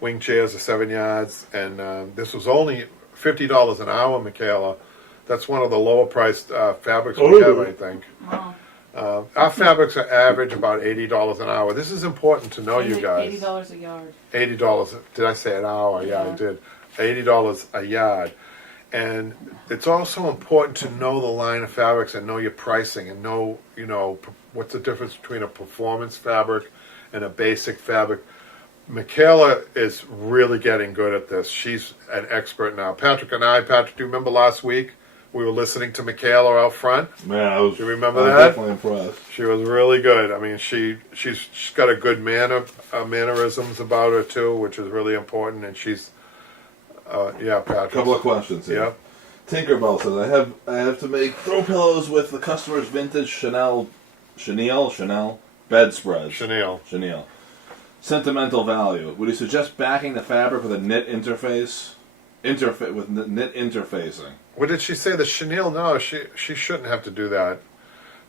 Wing chairs are 7 yards. And this was only $50 an hour, Michaela. That's one of the lower priced fabrics we have, I think. Wow. Our fabrics are average about $80 an hour. This is important to know, you guys. $80 a yard. $80. Did I say an hour? Yeah, I did. $80 a yard. And it's also important to know the line of fabrics and know your pricing and know, what's the difference between a performance fabric and a basic fabric. Michaela is really getting good at this. She's an expert now. Patrick, do you remember last week? We were listening to Michaela out front. Yeah, Do you remember that? Definitely impressed. She was really good. I mean, she's got a good mannerisms about her too, which is really important. And she's, Patrick. A couple of questions here. Yeah. Tinkerbell says, I have to make throw pillows with the customer's vintage Chanel bedspreads. Chanel. Sentimental value. Would you suggest backing the fabric with a knit interface? With knit interfacing. What did she say? The chenille? No, she shouldn't have to do that.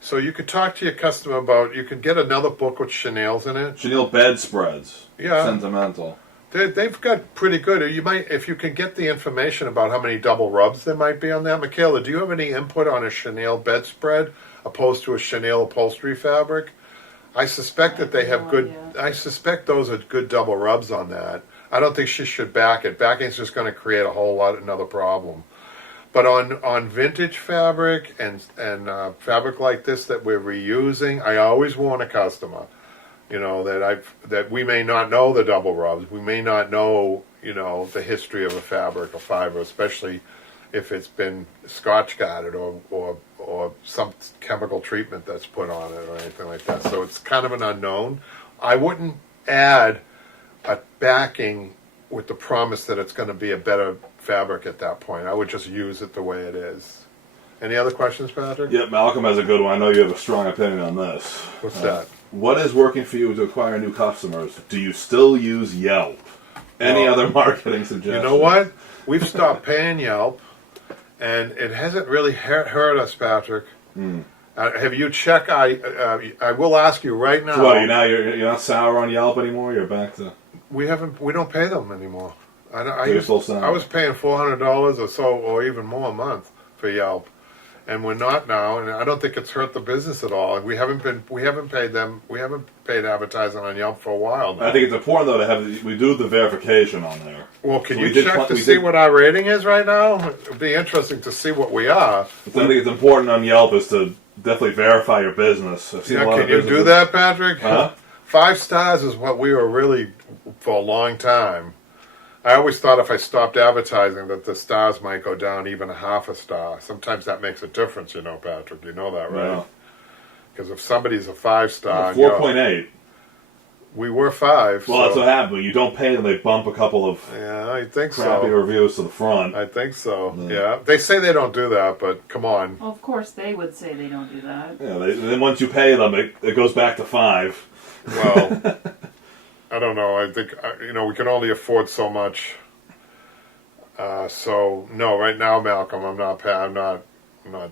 So you could talk to your customer about. You could get another book with chenilles in it. Chenille bedspreads. Yeah. Sentimental. They've got pretty good. You might, if you can get the information about how many double rubs there might be on that. Michaela, do you have any input on a chenille bedspread opposed to a chenille upholstery fabric? I suspect that they have good. idea. I suspect those are good double rubs on that. I don't think she should back it. Backing is just going to create another problem. But on vintage fabric and fabric like this that we're reusing, I always warn a customer, that we may not know the double rubs. We may not know, the history of a fabric or fiber, especially if it's been scotch guarded or some chemical treatment that's put on it or anything like that. So it's kind of an unknown. I wouldn't add a backing with the promise that it's going to be a better fabric at that point. I would just use it the way it is. Any other questions, Patrick? Yep, Malcolm has a good one. I know you have a strong opinion on this. What's that? What is working for you to acquire new customers? Do you still use Yelp? Any other marketing suggestions? You know what? We've stopped paying Yelp, and it hasn't really hurt us, Patrick. Have you checked? I will ask you right now. So what, you're not sour on Yelp anymore? You're back to... We don't pay them anymore. You're still sour. I was paying $400 or so, or even more a month for Yelp, and we're not now. And I don't think it's hurt the business at all. We haven't paid them. We haven't paid advertising on Yelp for a while now. I think it's important though to we do the verification on there. Well, can you check to see what our rating is right now? It'd be interesting to see what we are. I think it's important on Yelp is to definitely verify your business. I've seen a lot Can of you businesses. do that, Patrick? Huh? 5 stars is what we were really for a long time. I always thought if I stopped advertising that the stars might go down even a half a star. Sometimes that makes a difference, you know, Patrick. You know that, right? Yeah. Because if somebody's a 5-star, 4.8. we were 5. Well, that's what happened. When you don't pay them, they bump a couple of Yeah, I think crappy so. reviews to the front. I think so. Yeah. Yeah, they say they don't do that, but come on. Well, of course they would say they don't do that. Yeah, then once you pay them, it goes back to 5. Well, I don't know. I think we can only afford so much. So no, right now, Malcolm, I'm not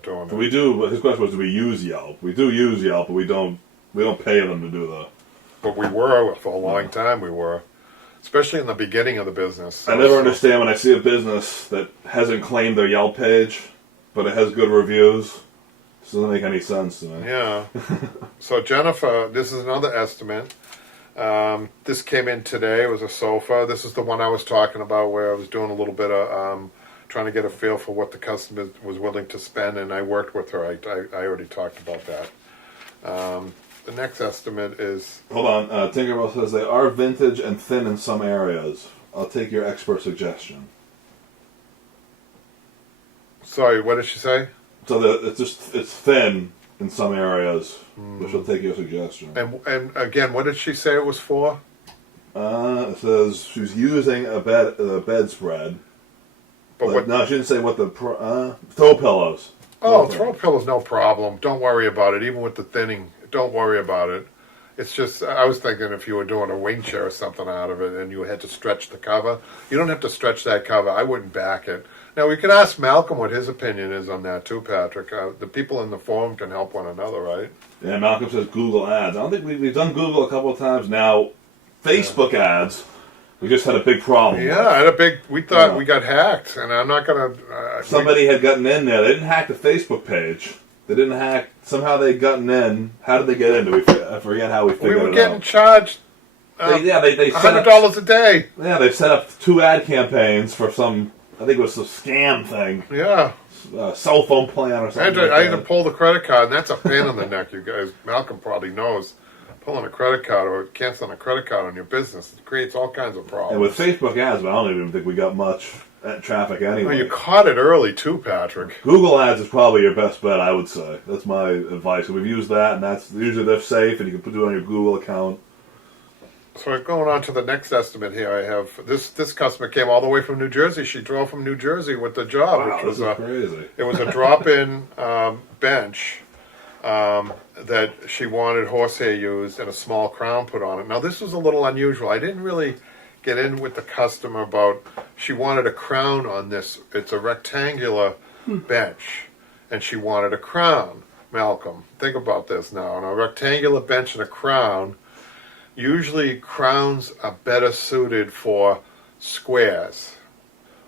doing it. We do. His question was, do we use Yelp? We do use Yelp, but we don't pay them to do the. But we were for a long time. We were, especially in the beginning of the business. I never understand when I see a business that hasn't claimed their Yelp page, but it has good reviews. It doesn't make any sense to me. Yeah. So Jennifer, this is another estimate. This came in today. It was a sofa. This is the one I was talking about where I was doing a little bit of trying to get a feel for what the customer was willing to spend, and I worked with her. I already talked about that. The next estimate is... Hold on. Tinkerbell says they are vintage and thin in some areas. I'll take your expert suggestion. Sorry, what did she say? So it's thin in some areas, but she'll take your suggestion. And again, what did she say it was for? It says she's using a bedspread. But what? No, she didn't say what the throw pillows. Oh, throw pillows, no problem. Don't worry about it. Even with the thinning, don't worry about it. It's just, I was thinking if you were doing a wing chair or something out of it and you had to stretch the cover, you don't have to stretch that cover. I wouldn't back it. Now, we could ask Malcolm what his opinion is on that too, Patrick. The people in the forum can help one another, right? Yeah, Malcolm says Google ads. I don't think we've done Google a couple of times now. Facebook ads, we just had a big problem. Yeah, I had a big, we thought we got hacked, and I'm not going to... Somebody had gotten in there. They didn't hack the Facebook page. They didn't hack, somehow they'd gotten in. How did they get in? I forget how we figured it out. We were getting charged they $100 a day. Yeah, they set up 2 ad campaigns for some, I think it was a scam thing. Yeah. Cell phone plan or something. I had to pull the credit card, and that's a pain in the neck, you guys. Malcolm probably knows. Pulling a credit card or canceling a credit card on your business, it creates all kinds of problems. And with Facebook ads, I don't even think we got much traffic anyway. Well, you caught it early too, Patrick. Google ads is probably your best bet, I would say. That's my advice. We've used that, and that's usually they're safe, and you can do it on your Google account. So going on to the next estimate here, I have this customer came all the way from New Jersey. She drove from New Jersey with the job, Wow, which was this is crazy. It was a drop-in bench that she wanted horsehair used and a small crown put on it. Now this was a little unusual. I didn't really get in with the customer about she wanted a crown on this. It's a rectangular bench, and she wanted a crown. Malcolm, think about this now. On a rectangular bench and a crown, usually crowns are better suited for squares,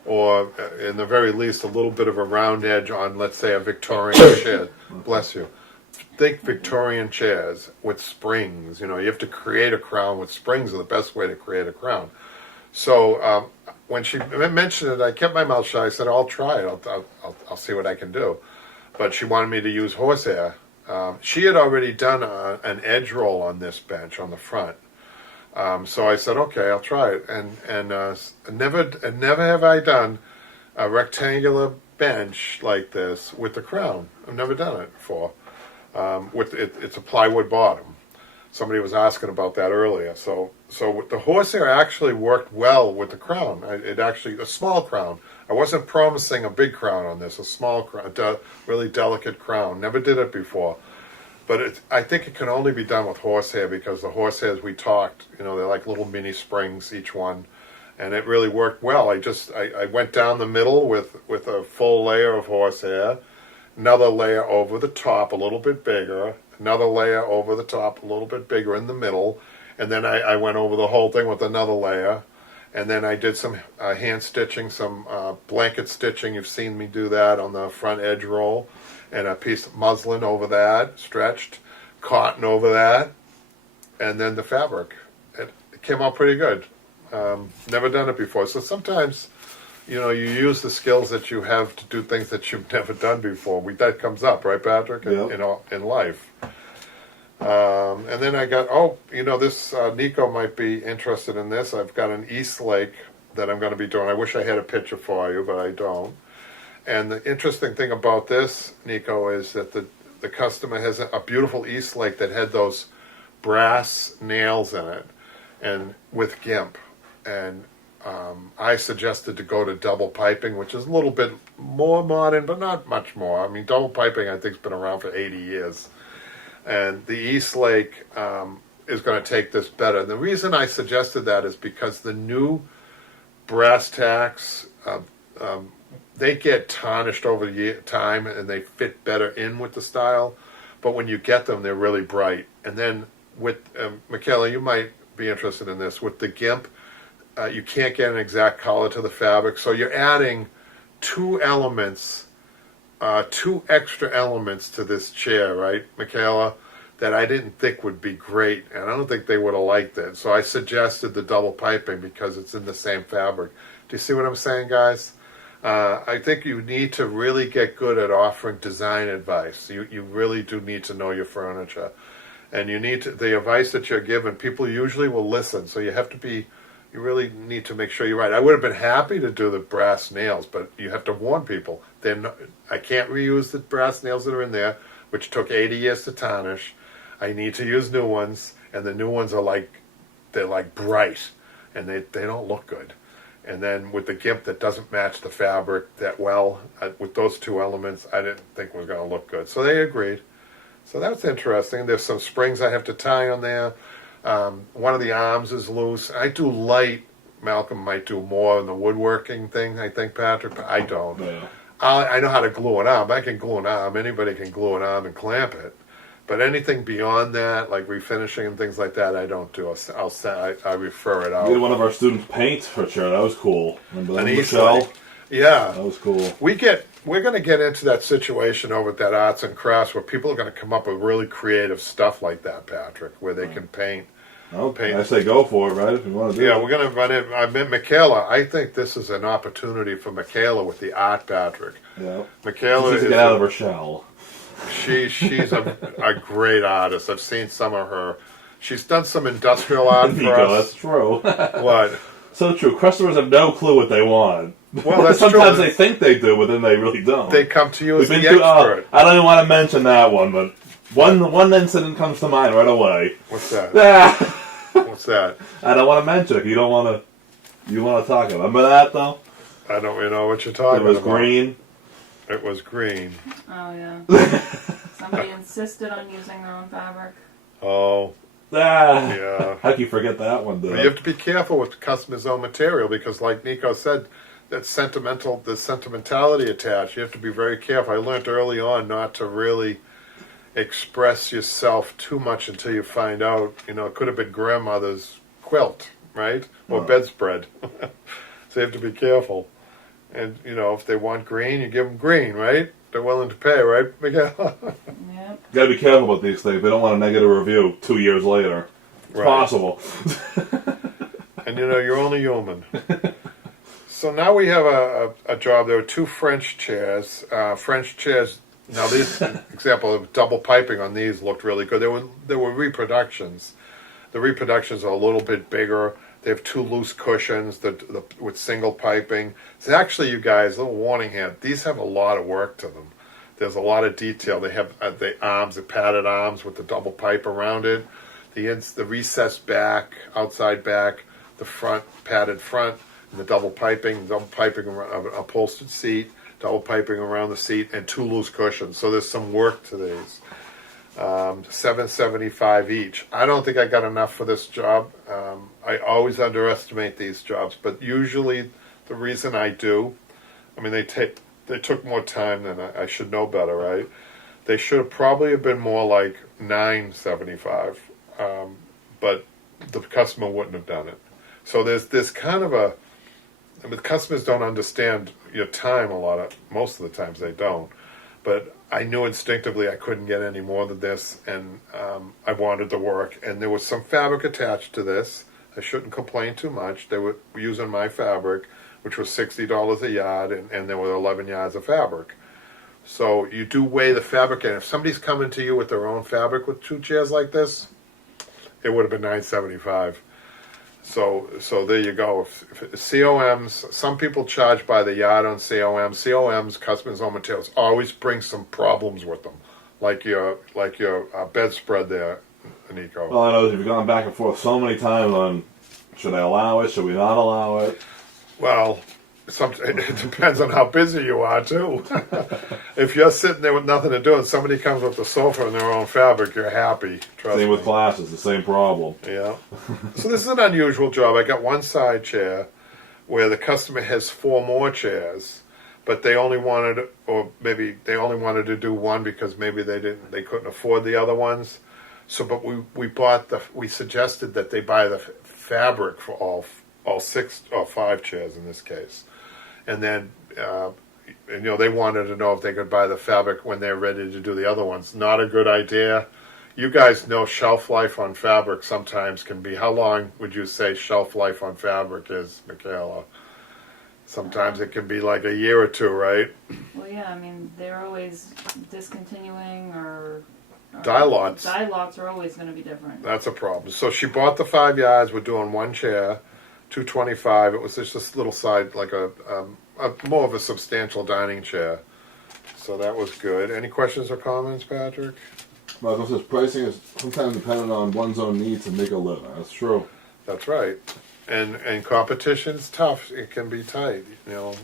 or in the very least a little bit of a round edge on, let's say, a Victorian chair. Bless you. Think Victorian chairs with springs. You have to create a crown with springs are the best way to create a crown. So when she mentioned it, I kept my mouth shut. I said, I'll try it. I'll see what I can do. But she wanted me to use horsehair. She had already done an edge roll on this bench on the front. So I said, okay, I'll try it. And never have I done a rectangular bench like this with the crown. I've never done it before. It's a plywood bottom. Somebody was asking about that earlier. So the horsehair actually worked well with the crown. A small crown. I wasn't promising a big crown on this. A small crown, really delicate crown. Never did it before. But I think it can only be done with horsehair because the horsehairs we talked, they're like little mini springs each one, and it really worked well. I went down the middle with a full layer of horsehair, another layer over the top a little bit bigger, another layer over the top a little bit bigger in the middle, and then I went over the whole thing with another layer, and then I did some hand stitching, some blanket stitching. You've seen me do that on the front edge roll, and a piece of muslin over that, stretched, cotton over that, and then the fabric. It came out pretty good. Never done it before. So sometimes, you use the skills that you have to do things that you've never done before. That comes up, right, Patrick? Yep. In life. And then I got, this Nico might be interested in this. I've got an East Lake that I'm going to be doing. I wish I had a picture for you, but I don't. And the interesting thing about this, Nico, is that the customer has a beautiful East Lake that had those brass nails in it, and with gimp. And I suggested to go to double piping, which is a little bit more modern, but not much more. I mean, double piping I think's been around for 80 years, and the East Lake is going to take this better. And the reason I suggested that is because the new brass tacks, they get tarnished over the time, and they fit better in with the style. But when you get them, they're really bright. And then with Michaela, you might be interested in this. With the gimp, you can't get an exact color to the fabric, so you're adding two extra elements to this chair, right, Michaela, that I didn't think would be great, and I don't think they would have liked it. So I suggested the double piping because it's in the same fabric. Do you see what I'm saying, guys? I think you need to really get good at offering design advice. You really do need to know your furniture. And you need to, the advice that you're given, people usually will listen. So you really need to make sure you're right. I would have been happy to do the brass nails, but you have to warn people. I can't reuse the brass nails that are in there, which took 80 years to tarnish. I need to use new ones, and the new ones are they're like bright, and they don't look good. And then with the gimp that doesn't match the fabric that well, with those two elements, I didn't think was going to look good. So they agreed. So that's interesting. There's some springs I have to tie on there. One of the arms is loose. I do light. Malcolm might do more in the woodworking thing, I think, Patrick, but I don't. Yeah. I know how to glue an arm. I can glue an arm. Anybody can glue an arm and clamp it. But anything beyond that, like refinishing and things like that, I don't do. I refer it out. We had one of our students paint her chair. That was cool. Remember that, An Michelle? East Lake. Yeah. That was cool. We're going to get into that situation over at that arts and crafts where people are going to come up with really creative stuff like that, Patrick, where they can paint. Okay, I say go for it, right? If you want to do it. Yeah, we're going to run it. I meant Michaela. I think this is an opportunity for Michaela with the art, Patrick. Yeah. Michaela She needs to get out of her shell. She's a great artist. I've seen some of her. She's done some industrial art for Nico, us. that's true. What? So true. Customers have no clue what they want. Well, that's Sometimes true. they think they do, but then they really don't. They come to you as the We've been expert. I don't even want to mention that one, but one incident comes to mind right away. What's that? Ah, What's that? I don't want to mention it. You don't want to. You want to talk about. Remember that though? I don't really know what you're It talking was about. green. It was green. Oh yeah. Somebody insisted on using their own fabric. Oh, Ah, yeah. how can you forget that one, dude? You have to be careful with customers' own material because, like Nico said, there's sentimentality attached. You have to be very careful. I learned early on not to really express yourself too much until you find out, it could have been grandmother's quilt, right? Or bedspread. So you have to be careful. And, if they want green, you give them green, right? They're willing to pay, right, Miguel? Yep. You gotta be careful about these things. They don't want a negative review 2 years later. It's Right. possible. And, you're only human. So now we have a job. There were two French chairs. Now, this example of double piping on these looked really good. There were reproductions. The reproductions are a little bit bigger. They have two loose cushions with single piping. So actually, you guys, a little warning here, these have a lot of work to them. There's a lot of detail. They have the padded arms with the double pipe around it, the recessed back, outside back, the front, padded front, and the double piping around an upholstered seat, double piping around the seat, and two loose cushions. So there's some work to these. $775 each. I don't think I got enough for this job. I always underestimate these jobs, but usually the reason I do, they took more time than I should know better, right? They should have probably have been more like $975, but the customer wouldn't have done it. So there's this kind of customers don't understand your time most of the times they don't, but I knew instinctively I couldn't get any more than this, and I wanted the work. And there was some fabric attached to this. I shouldn't complain too much. They were using my fabric, which was $60 a yard, and there were 11 yards of fabric. So you do weigh the fabric, and if somebody's coming to you with their own fabric with two chairs like this, it would have been $975. So there you go. If COMs, some people charge by the yard on COMs. COMs, customers on materials, always bring some problems with them, like your bedspread there, Nico. Well, I know you've gone back and forth so many times on should I allow it, should we not allow it? Well, it depends on how busy you are too. If you're sitting there with nothing to do and somebody comes with the sofa in their own fabric, you're happy. Trust Same me. with classes, the same problem. Yeah. So this is an unusual job. I got one side chair where the customer has 4 more chairs, but they only wanted, or maybe they only wanted to do one because maybe they couldn't afford the other ones. So, but we suggested that they buy the fabric for all 6 or 5 chairs in this case, and then they wanted to know if they could buy the fabric when they're ready to do the other ones. Not a good idea. You guys know shelf life on fabric sometimes can be. How long would you say shelf life on fabric is, Michaela? Sometimes it can be like a year or 2, right? Well, yeah, I mean, they're always discontinuing or Dye lots. Dye lots are always going to be different. That's a problem. So she bought the 5 yards. We're doing one chair, $225. It was just this little side, like a more of a substantial dining chair. So that was good. Any questions or comments, Patrick? Michael says pricing is sometimes dependent on one's own needs to make a living. That's true. That's right. And competition's tough. It can be tight.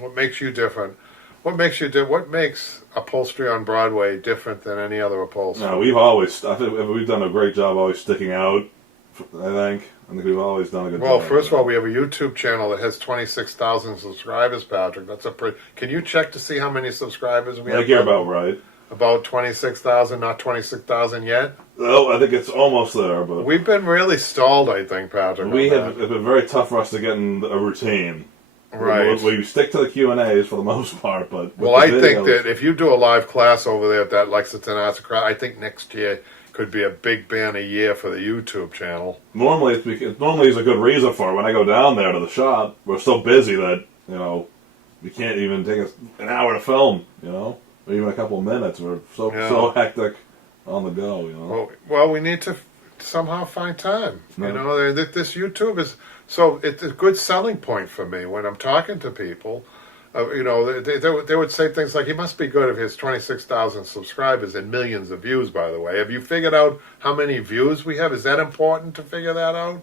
What makes you different? What makes upholstery on Broadway different than any other upholstery? No, I think we've done a great job always sticking out. I think we've always done a good job. Well, first of all, we have a YouTube channel that has 26,000 subscribers, Patrick. That's a pretty. Can you check to see how many subscribers we have? I think you're about right. About 26,000, not 26,000 yet. Oh, I think it's almost there, but We've been really stalled, I think, Patrick. it's been very tough for us to get in a routine. Right. We stick to the Q&As for the most part, but Well, I think that if you do a live class over there at that Lexington Arts Crowd, I think next year could be a big banner year for the YouTube channel. Normally it's a good reason for it. When I go down there to the shop, we're so busy that we can't even take an hour to film. Or even a couple of minutes. We're so hectic on the go. Well, we need to somehow find time. No. This YouTube is it's a good selling point for me when I'm talking to people. They would say things like, "He must be good if he has 26,000 subscribers and millions of views." By the way, have you figured out how many views we have? Is that important to figure that out?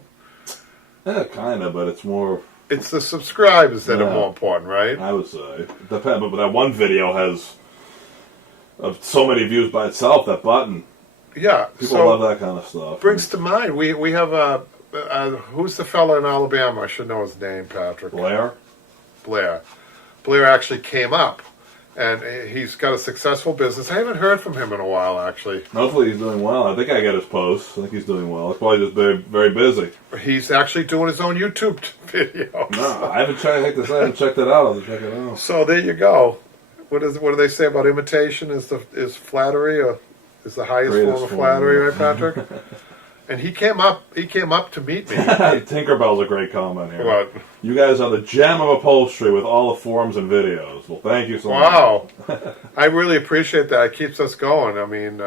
Yeah, kind of, but it's more. It's the subscribers that are more important, right? I would say it depends, but that one video has so many views by itself. That button. Yeah, People love that kind of stuff. Brings to mind we have who's the fella in Alabama? I should know his name, Patrick. Blair. Blair actually came up, and he's got a successful business. I haven't heard from him in a while, actually. Hopefully he's doing well. I think I get his posts. I think he's doing well. He's probably just very, very busy. He's actually doing his own YouTube videos. No, I haven't checked this. I haven't checked it out. I'll check it out. So there you go. What do they say about imitation? Is flattery or is the highest Greatest form of form, flattery, yeah. right, Patrick? And he came up to meet me. Tinkerbell's a great comment here. What? You guys are the gem of upholstery with all the forms and videos. Well, thank you so much. Wow. I really appreciate that. It keeps us going. I mean,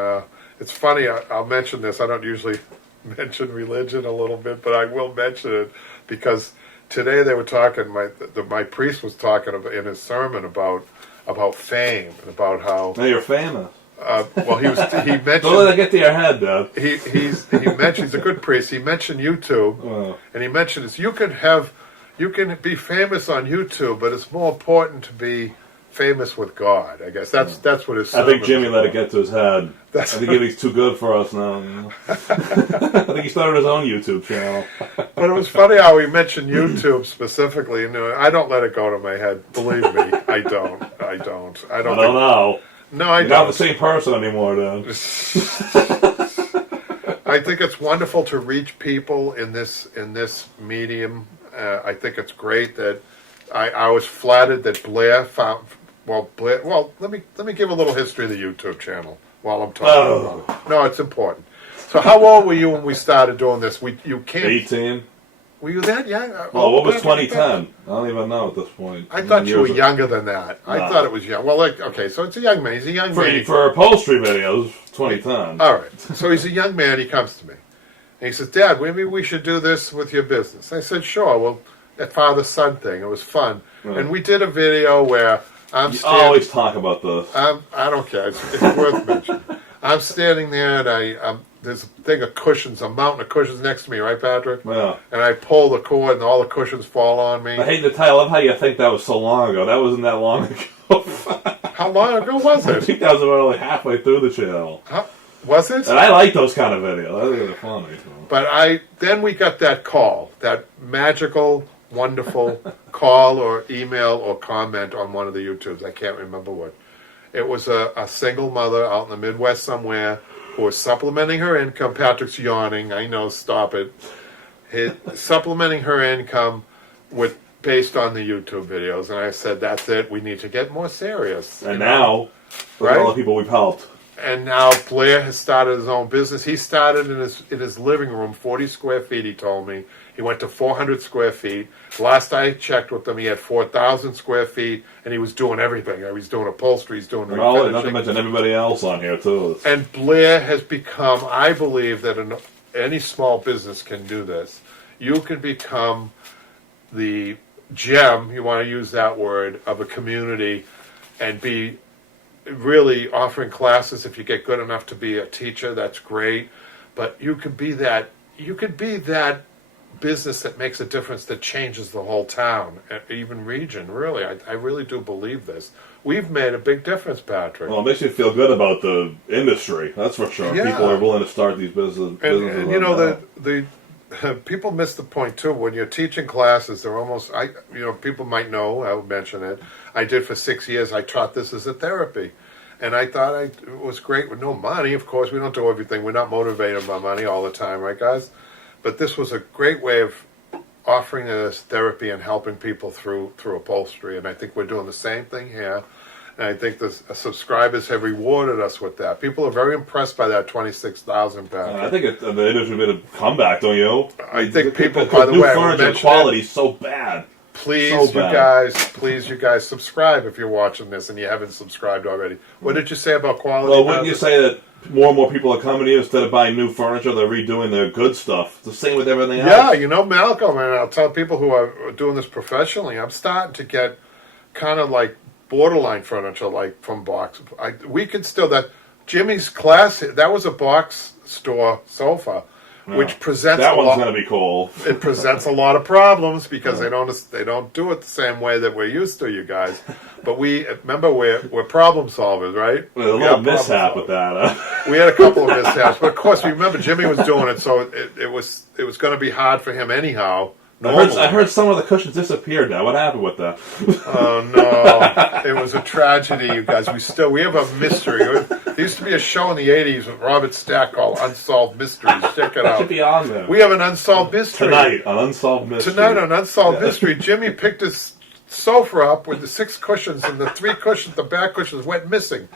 it's funny. I'll mention this. I don't usually mention religion a little bit, but I will mention it because today they were talking, my priest was talking about, in his sermon about fame and about how... Now you're famous. Well, he mentioned... Don't let it get to your head, Dad. He mentioned, he's a good priest, he mentioned YouTube, and he mentioned this, you can be famous on YouTube, but it's more important to be famous with God, I guess. That's what his I think Jimmy is let about. it get to his head. I think he's too good for us now. I think he started his own YouTube channel. But it was funny how he mentioned YouTube specifically. I don't let it go to my head. Believe me, I don't. I don't know. No, I You're don't. not the same person anymore, Dad. I think it's wonderful to reach people in this medium. I think it's great that I was flattered that Blair found. Well, let me give a little history of the YouTube channel while I'm talking about it. No, it's important. So, how old were you when we started doing this? You can't. 18. Were you that young? Well, what was 2010? I don't even know at this point. I thought you were younger than that. I thought it was young. Well, okay, so it's a young man. He's a young man. For upholstery videos, 2010. All right. So he's a young man. He comes to me. And he says, Dad, maybe we should do this with your business. I said, sure. Well, that father-son thing, it was fun. Right. And we did a video where I'm You standing... always talk about this. I don't care. It's worth mentioning. I'm standing there, and there's a thing of cushions, a mountain of cushions next to me, right, Patrick? Yeah. And I pull the cord, and all the cushions fall on me. I hate to tell you, I love how you think that was so long ago. That wasn't that long ago. How long ago was I it? think that was about only halfway through the channel. Was it? And I like those kind of videos. I think they're funny. So. But then we got that call, that magical, wonderful call or email or comment on one of the YouTubes. I can't remember what. It was a single mother out in the Midwest somewhere who was supplementing her income. Patrick's yawning. I know, stop it. Supplementing her income based on the YouTube videos. And I said, that's it. We need to get more serious. And now, look at all the people we've helped. And now Blair has started his own business. He started in his living room, 40 square feet, he told me. He went to 400 square feet. Last I checked with him, he had 4,000 square feet, and he was doing everything. He was doing upholstery, he's doing refinishing. Not to mention everybody else on here, too. And Blair has become, I believe that any small business can do this. You can become the gem, you want to use that word, of a community and be really offering classes. If you get good enough to be a teacher, that's great. But you could be that business that makes a difference, that changes the whole town, even region, really. I really do believe this. We've made a big difference, Patrick. Well, it makes you feel good about the industry, that's for sure. Yeah. People are willing to start these businesses. And you know, the people miss the point, too. When you're teaching classes, they're almost, people might know, I'll mention it. I did for 6 years, I taught this as a therapy. And I thought it was great with no money. Of course, we don't do everything. We're not motivated by money all the time, right, guys? But this was a great way of offering this therapy and helping people through upholstery. And I think we're doing the same thing here. And I think the subscribers have rewarded us with that. People are very impressed by that 26,000 pounds. I think the industry made a comeback, don't you? I think people, by the way, furniture quality is so bad. Please, you guys, subscribe if you're watching this and you haven't subscribed already. What did you say about quality? Well, wouldn't you say that more and more people are coming to you instead of buying new furniture, they're redoing their good stuff? It's the same with everything else. Yeah, Malcolm, and I'll tell people who are doing this professionally, I'm starting to get kind of like borderline furniture, like from box. We could still, that Jimmy's class, that was a box store sofa. Yeah. Which presents that a one's lot. Going to be cool. It presents a lot of problems because they don't do it the same way that we're used to, you guys. But remember we're problem solvers, right? Well, a little mishap with that. We had a couple of mishaps, but of course, remember Jimmy was doing it, so it was going to be hard for him anyhow. I heard some of the cushions disappeared now. What happened with that? Oh, no. It was a tragedy, you guys. We have a mystery. There used to be a show in the 80s with Robert Stack called Unsolved Mysteries. Check it That out. should be on there. We have an unsolved mystery. Tonight on Unsolved Mystery. Tonight on Unsolved Mystery, Jimmy picked his sofa up with the 6 cushions, and the 3 cushions, the back cushions, went missing.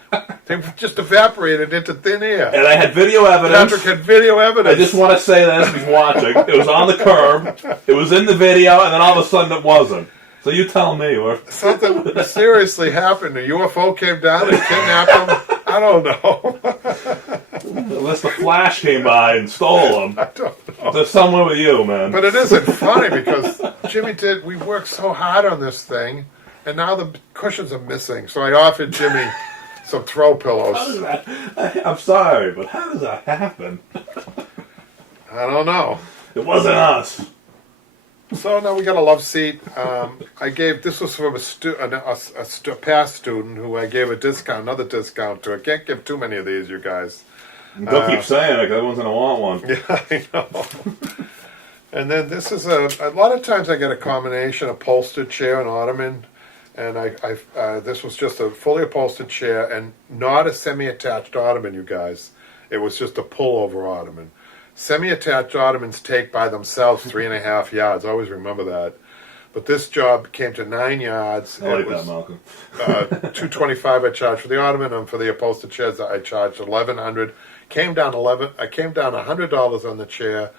They just evaporated into thin air. And I had video evidence. Patrick had video evidence. I just want to say this, he's watching. It was on the curb. It was in the video, and then all of a sudden it wasn't. So you tell me. Something seriously happened. A UFO came down and kidnapped him. I don't know. Unless the Flash came by and stole them. I don't know. There's somewhere with you, man. But it isn't funny because we worked so hard on this thing, and now the cushions are missing. So I offered Jimmy some throw pillows. How does that, I'm sorry, but how does that happen? I don't know. It wasn't us. So now we got a love seat. This was from a past student who I gave another discount to. I can't give too many of these, you guys. Don't keep saying it, 'cause everyone's going to want one. Yeah, I know. And then this is a lot of times I get a combination upholstered chair and ottoman. And this was just a fully upholstered chair and not a semi-attached ottoman, you guys. It was just a pullover ottoman. Semi-attached ottomans take by themselves 3.5 yards. I always remember that. But this job came to 9 yards. I like that, Malcolm. $225 I charged for the ottoman, and for the upholstered chairs I charged $1,100. I came down $100 on the chair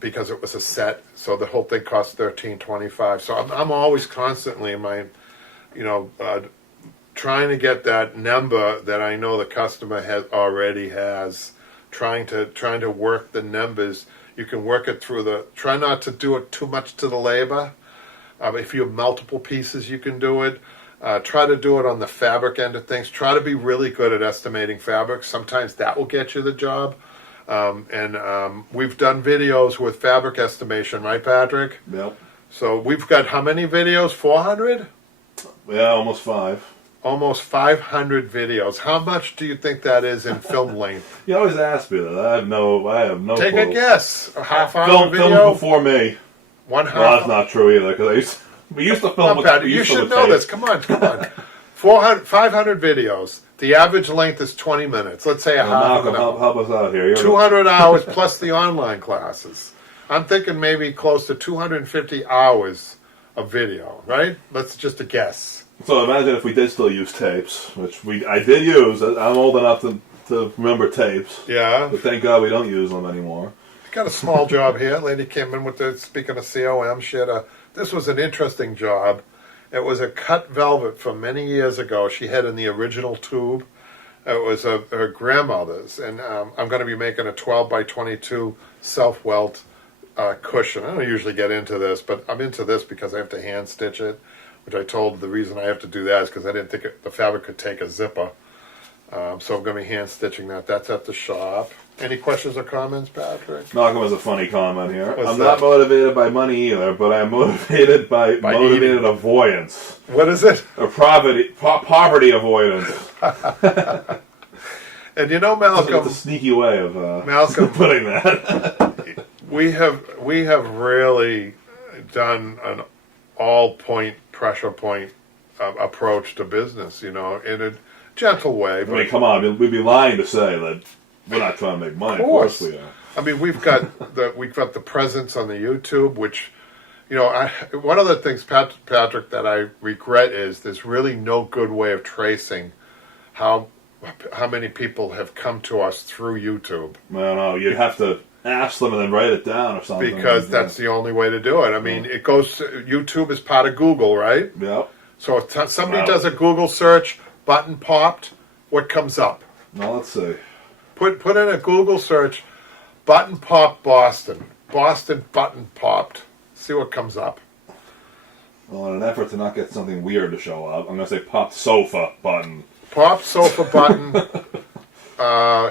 because it was a set. So the whole thing cost $1,325. So I'm always constantly in my, trying to get that number that I know the customer already has trying to work the numbers. You can work it through try not to do it too much to the labor. If you have multiple pieces, you can do it. Try to do it on the fabric end of things. Try to be really good at estimating fabric. Sometimes that will get you the job. We've done videos with fabric estimation, right, Patrick? Yep. So we've got how many videos? 400? Yeah, almost 5. Almost 500 videos. How much do you think that is in film length? You always ask me that. I have no Take clue. a guess. A half hour Film video? before me. One half. Well, that's not true either, because we used to film. Come on, Patrick, you should know this. Come on. 500 videos. The average length is 20 minutes. Let's say a half Malcolm, an hour. help us out here. 200 hours plus the online classes. I'm thinking maybe close to 250 hours of video, right? That's just a guess. So imagine if we did still use tapes, which I did use. I'm old enough to remember tapes. Yeah. But thank God we don't use them anymore. Got a small job here. Lady came in with speaking of COM, this was an interesting job. It was a cut velvet from many years ago. She had in the original tube. It was her grandmother's, and I'm going to be making a 12 by 22 self-welt cushion. I don't usually get into this, but I'm into this because I have to hand stitch it, which I told the reason I have to do that is because I didn't think the fabric could take a zipper. So I'm going to be hand stitching that. That's at the shop. Any questions or comments, Patrick? Malcolm has a funny comment here. What's I'm that? not motivated by money either, but I'm motivated by motivated eating. avoidance. What is it? Or poverty avoidance. And you know, It's Malcolm, a sneaky way of Malcolm, putting that. we have really done an all-point, pressure point approach to business, in a gentle way. I mean, come on, we'd be lying to say that we're not trying to make money. Of course we are. I mean, we've got the presence on the YouTube, which, one of the things, Patrick, that I regret is there's really no good way of tracing how many people have come to us through YouTube. No, you'd have to ask them and then write it down or something. Because that's the only way to do it. I mean, YouTube is part of Google, right? Yep. So if somebody does a Google search, button popped, what comes up? Now let's see. Put in a Google search, button pop Boston. Boston button popped. See what comes up. Well, in an effort to not get something weird to show up, I'm going to say pop sofa button. Pop sofa button,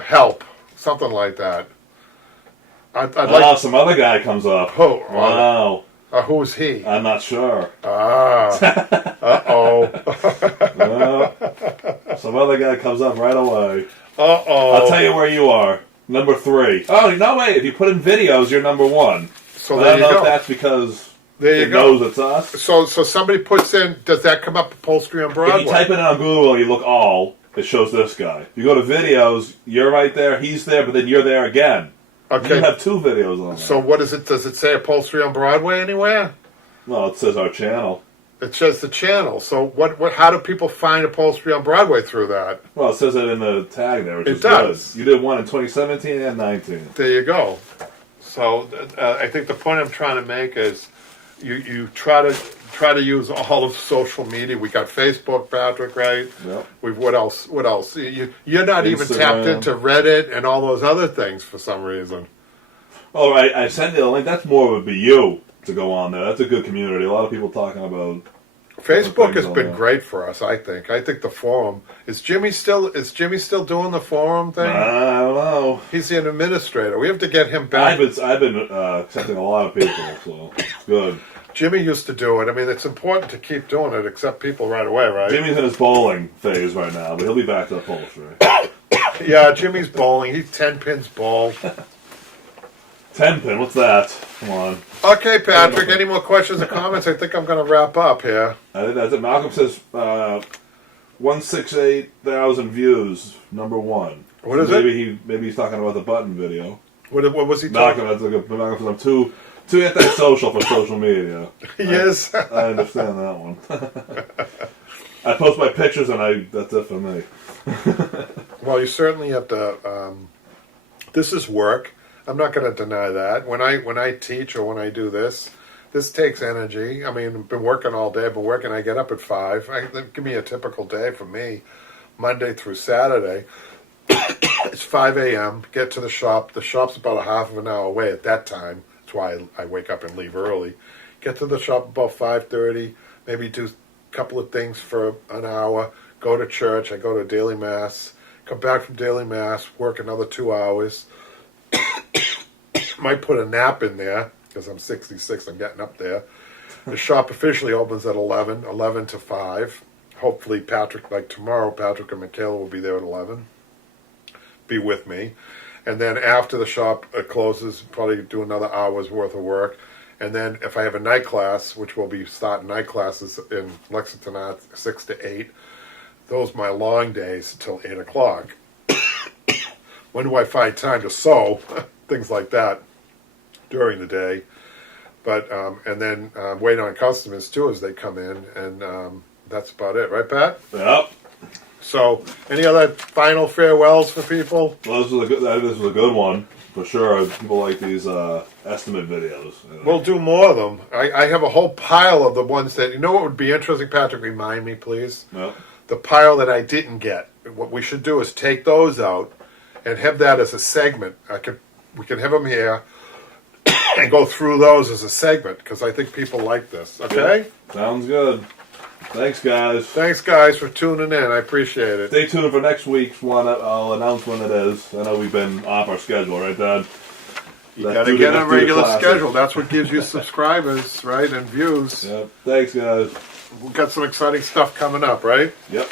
help. Something like that. I'd like Some other guy comes up. Oh, Wow. who's he? I'm not sure. Uh-oh. Some other guy comes up right away. Uh-oh. I'll tell you where you are. Number 3. Oh, no, wait. If you put in videos, you're number 1. So But there I you don't know go. if that's because There you it go. knows it's us. So somebody puts in, does that come up Upholstery on Broadway? If you type it in on Google, you look all, it shows this guy. If you go to videos, you're right there, he's there, but then you're there again. Okay. You have 2 videos on there. So what is it? Does it say Upholstery on Broadway anywhere? Well, it says our channel. It says the channel. So what? How do people find Upholstery on Broadway through that? Well, it says it in the tag there, which It is does. good. You did one in 2017 and 19. There you go. So I think the point I'm trying to make is you try to use all of social media. We got Facebook, Patrick, right? Yep. What else? You're not even tapped Instagram. into Reddit and all those other things for some reason. Oh, I sent you the link. That's more would be you to go on there. That's a good community. A lot of people talking about. Facebook has on been there. great for us. I think the forum is Jimmy still doing the forum thing? I don't know. He's the administrator. We have to get him back. I've been accepting a lot of people, so it's good. Jimmy used to do it. I mean, it's important to keep doing it, accept people right away, right? Jimmy's in his bowling phase right now, but he'll be back to upholstery. Yeah, Jimmy's bowling. He's 10 pins bowled. 10 pin, what's that? Come on. Okay, Patrick, any more questions or comments? I think I'm going to wrap up here. I think that's it. Malcolm says 168,000 views, number 1. What is maybe he's talking about the button video. What was he Malcolm, talking that's Malcolm says I'm too anti-social for social media. Yes. I understand that one. I post my pictures and that's it for me. Well, you certainly have to. This is work. I'm not going to deny that. When I teach or when I do this takes energy. I mean, I've been working all day. I get up at 5. Give me a typical day for me, Monday through Saturday. It's It's 5 a.m. Get to the shop. The shop's about a half of an hour away at that time. That's why I wake up and leave early. Get to the shop about 5:30. Maybe do a couple of things for an hour. Go to church. I go to daily mass. Come back from daily mass. Work another 2 hours. Might put a nap in there because I'm 66. I'm getting up there. The shop officially opens at 11 to 5. Hopefully Patrick, like tomorrow, Patrick and Michaela will be there at 11. Be with me. And then after the shop closes, probably do another hour's worth of work. And then if I have a night class, which will be starting night classes in Lexington at 6 to 8, those are my long days until 8 o'clock. When do I find time to sew? Things like that during the day. But and then wait on customers too as they come in, and that's about it, right, Pat? Yep. So, any other final farewells for people? Well, this was a good one for sure. People like these estimate videos. We'll do more of them. I have a whole pile of the ones that, you know what would be interesting, Patrick? Remind me, please. Yep. The pile that I didn't get. What we should do is take those out and have that as a segment. We can have them here and go through those as a segment because I think people like this. Okay? Yep. Sounds good. Thanks, guys. Thanks, guys, for tuning in. I appreciate it. Stay tuned for next week's one. I'll announce when it is. I know we've been off our schedule, right, Dad? You got to get a regular schedule. That's what gives you subscribers, right, and views. Yep. Thanks, guys. We've got some exciting stuff coming up, right? Yep.